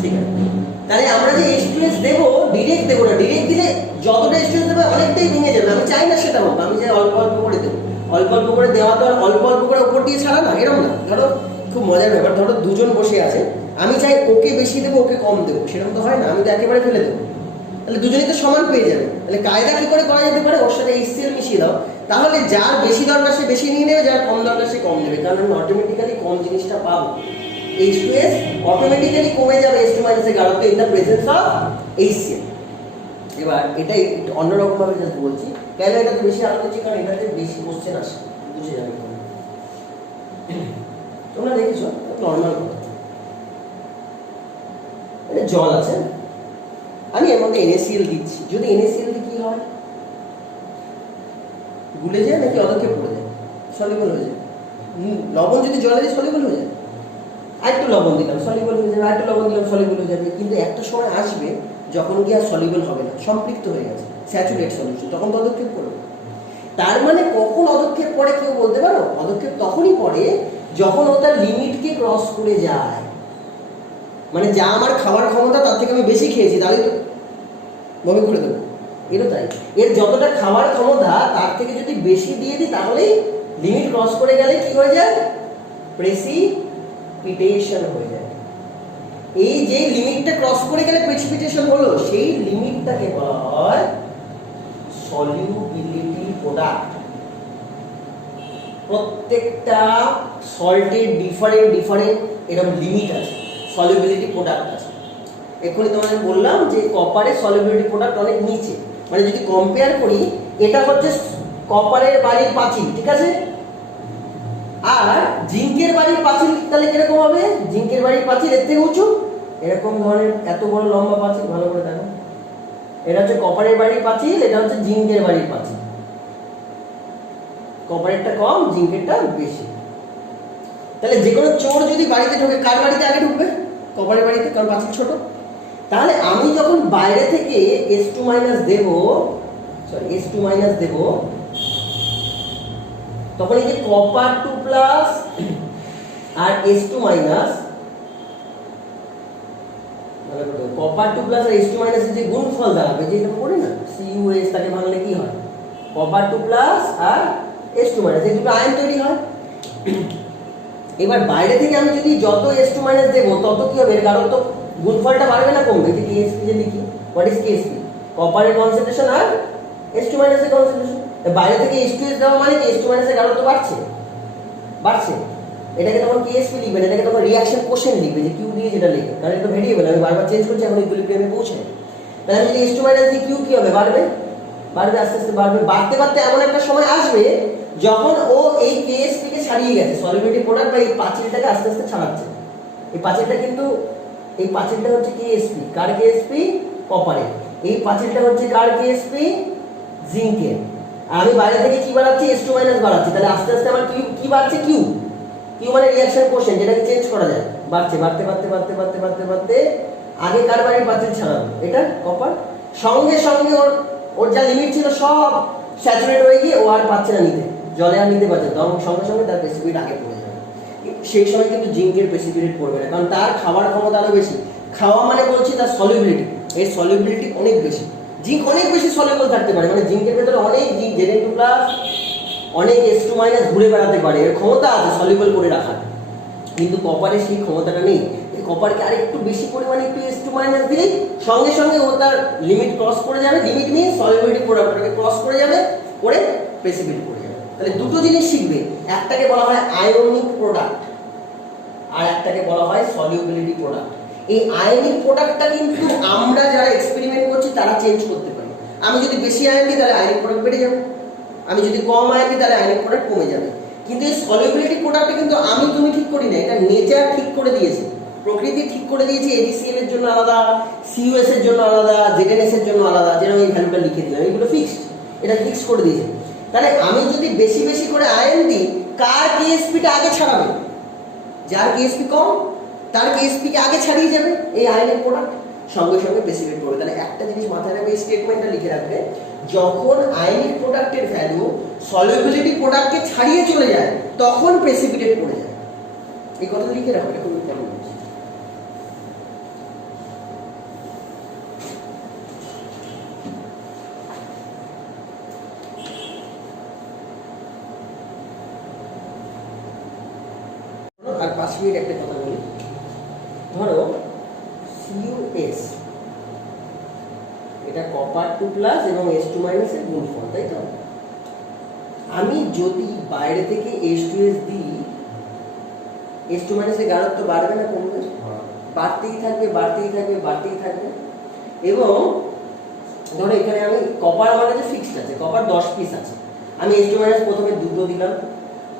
ঠিক আছে, তাহলে আমরা যে H2S দেব ডাইরেক্ট দেব না, ডাইরেক্ট দিলে যতটা H2S দেবে অনেকটাই ভেঙে যাবে। আমি চাই না সেটা হোক, আমি চাই অল্প অল্প করে দেবো। অল্প অল্প করে দেওয়া তো আর অল্প অল্প করে উপর দিয়ে ছাড়া না, এরকম না। ধরো খুব মজার ব্যাপার, ধরো দুজন বসে আছে, আমি চাই ওকে বেশি দেবো ওকে কম দেবো, সেরকম তো হয় না, আমি তো একেবারে ফেলে দেবো, তাহলে দুজনেই তো সমান পেয়ে যাবে। তাহলে কায়দা কি করে করা যেতে পারে, ওর সাথে HCl মিশিয়ে দাও, তাহলে যার বেশি দরকার সে বেশি নিয়ে নেবে, যার কম দরকার সে কম নেবে, কারণ আমি অটোমেটিক্যালি কম জিনিসটা পাবো। H2S অটোমেটিক্যালি কমে যাবে H2 মাইনাসের গাঢ়ত্ব in the presence of HCl। এবার এটাই একটু অন্যরকম ভাবে জাস্ট বলছি, কেন এটা তো বেশি আলো দিচ্ছি, কারণ এটাতে বেশি কোশ্চেন আসে, বুঝে যাবে তোমরা দেখেছো নর্মাল কথা। এটা জল আছে, আমি এর মধ্যে NaCl দিচ্ছি, যদি NaCl দিই কি হয়, গুলে যায় নাকি অদক্ষেপ পড়ে যায়, সলিউবল হয়ে যায়। লবণ যদি জলে দিই সলিউবল হয়ে যায়, আরেকটু লবণ দিলাম সলিউবল হয়ে যাবে, আরেকটু লবণ দিলাম সলিউবল হয়ে যাবে, কিন্তু একটা সময় আসবে যখন কি আর সলিউবল হবে না, সম্পৃক্ত হয়ে গেছে, স্যাচুরেট সলিউশন, তখন পদক্ষেপ করবে। তার মানে কখন পদক্ষেপ পড়ে কেউ বলতে পারো? পদক্ষেপ তখনই পড়ে যখন ও তার লিমিটকে ক্রস করে যায়, মানে যা আমার খাবার ক্ষমতা তার থেকে আমি বেশি খেয়েছি, তাহলে তো বমি করে দেবো, এরও তাই। এর যতটা খাবার ক্ষমতা তার থেকে যদি বেশি দিয়ে দিই তাহলেই লিমিট ক্রস করে গেলে কি হয়ে যায়, প্রেসিপিটেশন হয়ে যায়। এই যে লিমিটটা ক্রস করে গেলে প্রেসিপিটেশন হলো, সেই লিমিটটাকে বলা হয় সলিউবিলিটি প্রোডাক্ট। প্রত্যেকটা সল্টের ডিফারেন্ট এরকম লিমিট আছে, সলিউবিলিটি প্রোডাক্ট আছে। এক্ষুনি তোমাদের বললাম যে কপারের সলিউবিলিটি প্রোডাক্ট অনেক নিচে, মানে যদি কম্পেয়ার করি, এটা হচ্ছে কপারের বাড়ির পাঁচিল, ঠিক আছে, আর জিঙ্কের বাড়ির পাঁচিল তাহলে কিরকম হবে, জিঙ্কের বাড়ির পাঁচিল এর থেকে উঁচু, এরকম ধরনের এত বড় লম্বা পাঁচিল, ভালো করে দেখো, এটা হচ্ছে কপারের বাড়ির পাঁচিল, এটা হচ্ছে জিঙ্কের বাড়ির পাঁচিল, কপারেরটা কম জিঙ্কেরটা বেশি। তাহলে যে কোনো চোর যদি বাড়িতে ঢোকে, কার বাড়িতে আগে ঢুকবে, কপারের বাড়িতে, কারণ পাঁচিল ছোট। তাহলে আমি যখন বাইরে থেকে H2 মাইনাস দেব, H2 মাইনাস দেব, তখন এই যে কপার 2 প্লাস আর H2 মাইনাস, কপার 2 প্লাস আর H2 মাইনাসের যে গুণফল দাঁড়াবে, যেটা পড়ি না CuS, তাকে ভাঙলে কি হয়, কপার 2 প্লাস আর H2 মাইনাস, এই দুটো আয়ন তৈরি হয়। এবার বাইরে থেকে আমি যদি যত H2 মাইনাস দেবো তত কি হবে, কারণ তো গুণফলটা বাড়বে না কমবে। যে KSP যে লিখি, হোয়াট ইজ KSP, কপারের কনসেন্ট্রেশন আর H2 মাইনাসের কনসেন্ট্রেশন। বাইরে থেকে H2S দেওয়া মানে H2 মাইনাসের গাঢ়ত্ব বাড়ছে, এটাকে তখন KSP লিখবেন, এটাকে তখন রিঅ্যাকশন কোশেন্ট লিখবে, যে Q দিয়ে যেটা লিখবে, কারণ এটা ভেরিয়েবল, আমি বারবার চেঞ্জ করছি, এখন ইকুইলিব্রিয়ামে পৌঁছাই। তাহলে আমি যদি H2 মাইনাস দিই, Q কি হবে, বাড়বে, আস্তে আস্তে বাড়বে, বাড়তে এমন একটা সময় আসবে যখন ও এই KSP কে ছাড়িয়ে গেছে, সলিউবিলিটি প্রোডাক্ট বা এই পাঁচিলটাকে আস্তে আস্তে ছাড়াচ্ছে। এই পাঁচিলটা কিন্তু, এই পাঁচিলটা হচ্ছে KSP, কার KSP, কপারের। এই পাঁচিলটা হচ্ছে কার KSP, জিঙ্কের। আর আমি বাইরে থেকে কি বাড়াচ্ছি, H2 মাইনাস বাড়াচ্ছি, তাহলে আস্তে আস্তে আমার কি বাড়ছে, Q মানে রিঅ্যাকশন কোশেন্ট, যেটাকে চেঞ্জ করা যায়, বাড়তে আগে কার বাড়ির পাঁচিল ছাড়াবে, এটা কপার, সঙ্গে সঙ্গে ওর যা লিমিট ছিল সব স্যাচুরেট হয়ে গিয়ে ও আর পাচ্ছে না নিতে, জলে আর নিতে পারছে, তখন সঙ্গে সঙ্গে তার প্রেসিপিটেট আগে পড়ে যাবে। সেই সময় কিন্তু জিঙ্কের প্রেসিপিটেট পড়বে না, কারণ তার খাবার ক্ষমতা আরো বেশি। খাওয়া মানে বলছি তার সলিউবিলিটি, এই সলিউবিলিটি অনেক বেশি, জিঙ্ক অনেক বেশি সলিউবল থাকতে পারে, মানে জিঙ্কের ভেতরে অনেক জিঙ্ক Zn2 প্লাস অনেক H2 মাইনাস ঘুরে বেড়াতে পারে, এর ক্ষমতা আছে সলিউবল করে রাখার, কিন্তু কপারে সেই ক্ষমতাটা নেই। কপারকে আর একটু বেশি পরিমাণে একটু H2 মাইনাস দিলেই সঙ্গে সঙ্গে ও তার লিমিট ক্রস করে যাবে, লিমিট নিয়ে সলিউবিলিটি প্রোডাক্টটাকে ক্রস করে যাবে, করে প্রেসিপিটেট করে যাবে। তাহলে দুটো জিনিস শিখবে, একটাকে বলা হয় আয়নিক প্রোডাক্ট আর একটাকে বলা হয় সলিউবিলিটি প্রোডাক্ট। এই আয়নিক প্রোডাক্টটা কিন্তু আমরা যারা এক্সপেরিমেন্ট করছি তারা চেঞ্জ করতে পারি। আমি যদি বেশি আয়ন দিই তাহলে আয়নিক প্রোডাক্ট বেড়ে যাবে, আমি যদি কম আয়ন দিই তাহলে আয়নিক প্রোডাক্ট কমে যাবে। কিন্তু এই সলিউবিলিটি প্রোডাক্টটা কিন্তু আমি তুমি ঠিক করি না, এটা নেচার ঠিক করে দিয়েছে, প্রকৃতি ঠিক করে দিয়েছে। AgCl এর জন্য আলাদা, CuS এর জন্য আলাদা, ZnS এর জন্য আলাদা, যেরকম এই ভ্যালুটা লিখে দিলাম, এগুলো ফিক্সড, এটা ফিক্স করে দিয়েছে। তাহলে আমি যদি বেশি বেশি করে আয়ন দিই, কার KSP-টা আগে ছাড়াবে? যার KSP কম তার KSP-কে আগে ছাড়িয়ে যাবে এই আয়নিক প্রোডাক্ট, সঙ্গে সঙ্গে প্রেসিপিটেট করবে। তাহলে একটা জিনিস মাথায় রাখবে, এই স্টেটমেন্টটা লিখে রাখবে, যখন আয়নিক প্রোডাক্টের ভ্যালু সলিউবিলিটি প্রোডাক্টকে ছাড়িয়ে চলে যায় তখন প্রেসিপিটেট পড়ে যায়। এই কথা লিখে রাখো, এটা খুব ইম্পর্টেন্ট। আর 5 মিনিট একটা কথা বলি। ধরো CuS, এটা কপার 2+ এবং S2- এর গুণফল, তাই তো? আমি যদি বাইরে থেকে H2S দিই, S2- এর গাঢ়ত্ব বাড়বে না কমবে? বাড়তেই থাকবে, বাড়তেই থাকবে, বাড়তেই থাকবে। এবং ধরো এখানে আমি কপার আমার কাছে ফিক্সড আছে, কপার 10 পিস আছে, আমি S2- প্রথমে 2টো দিলাম,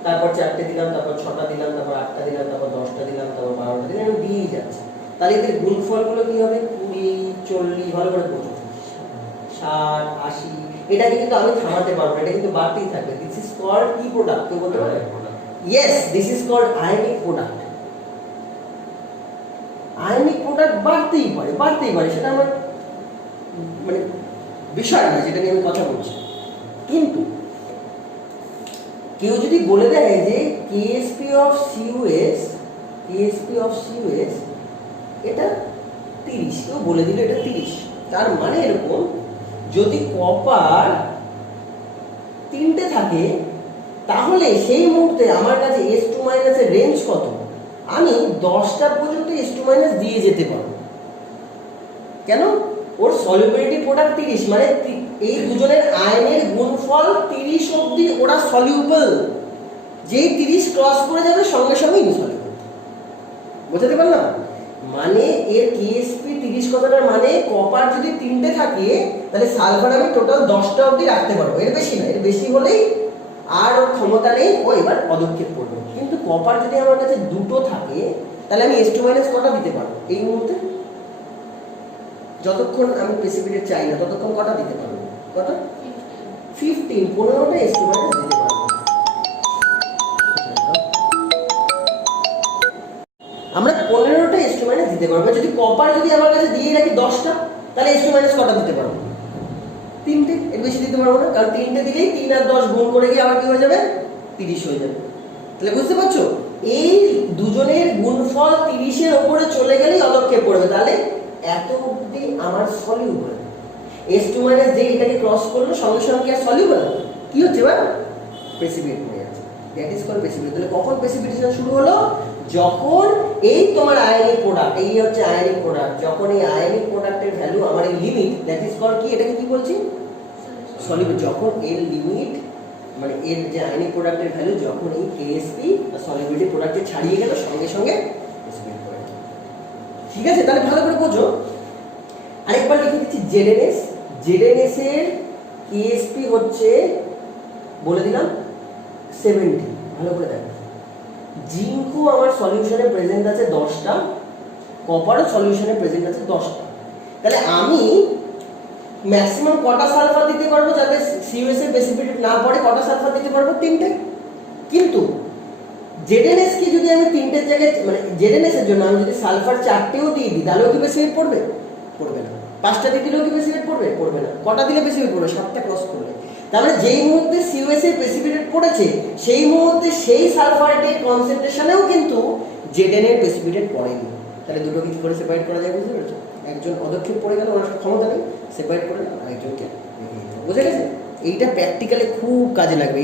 তারপর 4টে দিলাম, তারপর 6টা দিলাম, তারপর 8টা দিলাম, তারপর 10টা দিলাম, তারপর 12টা দিলাম, আমি দিয়েই যাচ্ছি। তাহলে এদের গুণফলগুলো কি হবে? 20, 40, ভালো করে বোঝো, 60, 80। এটাকে কিন্তু আমি থামাতে পারবো না, এটা কিন্তু বাড়তেই থাকবে। দিস ইজ কল্ড কি প্রোডাক্ট? কেউ বলতে পারে? Yes, this is called ionic product. Ionic product বাড়তেই পারে, বাড়তেই পারে, সেটা আমার মানে বিষয় না, যেটা নিয়ে আমি কথা বলছি। কিন্তু কেউ যদি বলে দেয় যে KSP of CuS এটা 30, কেউ বলে দিল এটা 30, তার মানে এরকম, যদি কপার 3টে থাকে তাহলে সেই মুহূর্তে আমার কাছে S2- এর রেঞ্জ কত? আমি 10টা পর্যন্ত S2- দিয়ে যেতে পারবো। কেন? ওর সলিউবিলিটি প্রোডাক্ট 30, মানে এই দুজনের আয়নের গুণফল 30 অবধি ওরা সলিউবল। যেই 30 ক্রস করে যাবে সঙ্গে সঙ্গে ইনসলিউবল। বুঝতে পারলাম? মানে এর KSP 30 কথাটার মানে কপার যদি 3টে থাকে তাহলে সালফার আমি টোটাল 10টা অবধি রাখতে পারবো, এর বেশি না। এর বেশি হলেই আর ওর ক্ষমতা নেই, ও এবার পদক্ষেপ করবে। কিন্তু কপার যদি আমার কাছে 2টো থাকে তাহলে আমি S2- কটা দিতে পারবো এই মুহূর্তে? যতক্ষণ আমি প্রেসিপিটেট চাই না ততক্ষণ কটা দিতে পারবো? কটা? 15, 15টা S2- দিতে পারবো। আমরা 15টা S2- দিতে পারবো। যদি কপার যদি আমার কাছে দিয়ে রাখি 10টা, তাহলে S2- কটা দিতে পারবো? 3টে, এর বেশি দিতে পারবো না, কারণ 3টে দিলেই 3 আর 10 গুণ করে গিয়ে আবার কি হয়ে যাবে? 30 হয়ে যাবে। তাহলে বুঝতে পারছো, এই দুজনের গুণফল 30-এর ওপরে চলে গেলেই অদক্ষেপ পড়বে। তাহলে এত অবধি আমার সলিউবল। S2- যে এটাকে ক্রস করলো সঙ্গে সঙ্গে আর সলিউবল কি হচ্ছে? এবার প্রেসিপিটেট হয়ে যাচ্ছে, দ্যাট ইজ কল্ড প্রেসিপিটেট। তাহলে কখন প্রেসিপিটেশন শুরু হলো? যখন এই তোমার আয়নিক প্রোডাক্ট, এই হচ্ছে আয়নিক প্রোডাক্ট, যখন এই আয়নিক প্রোডাক্টের ভ্যালু আমার এই লিমিট, দ্যাট ইজ কল্ড কি? এটাকে কি বলছি? সলিউবল। যখন এর লিমিট মানে এর যে আয়নিক প্রোডাক্টের ভ্যালু যখন এই KSP বা সলিউবিলিটি প্রোডাক্টে ছাড়িয়ে গেল সঙ্গে সঙ্গে প্রেসিপিটেট করে। ঠিক আছে, তাহলে ভালো করে বোঝো। আরেকবার লিখে দিচ্ছি ZnS। ZnS এর KSP হচ্ছে বলে দিলাম 70, ভালো করে দেখো। জিঙ্কও আমার সলিউশনে প্রেজেন্ট আছে 10টা, কপারও সলিউশনে প্রেজেন্ট আছে 10টা। তাহলে আমি ম্যাক্সিমাম কটা সালফার দিতে পারবো যাতে CuS এর প্রেসিপিটেট না পড়ে? কটা সালফার দিতে পারবো? 3টে। কিন্তু ZnS কে যদি আমি 3টের জায়গায় মানে ZnS এর জন্য আমি যদি সালফার 4টেও দিয়ে দিই তাহলেও কি প্রেসিপিটেট পড়বে? পড়বে না। 5টা দিয়ে দিলেও কি প্রেসিপিটেট পড়বে? পড়বে না। কটা দিলে প্রেসিপিটেট পড়বে? 7টা ক্রস করলে। তার মানে যেই মুহূর্তে CuS এর প্রেসিপিটেট পড়েছে সেই মুহূর্তে সেই সালফারেটের কনসেন্ট্রেশনেও কিন্তু Zn এর প্রেসিপিটেট পড়েনি। তাহলে দুটো কি করে সেপারেট করা যায়? বুঝতে পেরেছো? একজন পদক্ষেপ পড়ে গেল, ওনার ক্ষমতা নেই, সেপারেট করে আরেকজনকে রেখে দিতে হবে। বুঝে গেছে? এইটা প্র্যাকটিক্যালি খুব কাজে লাগবে।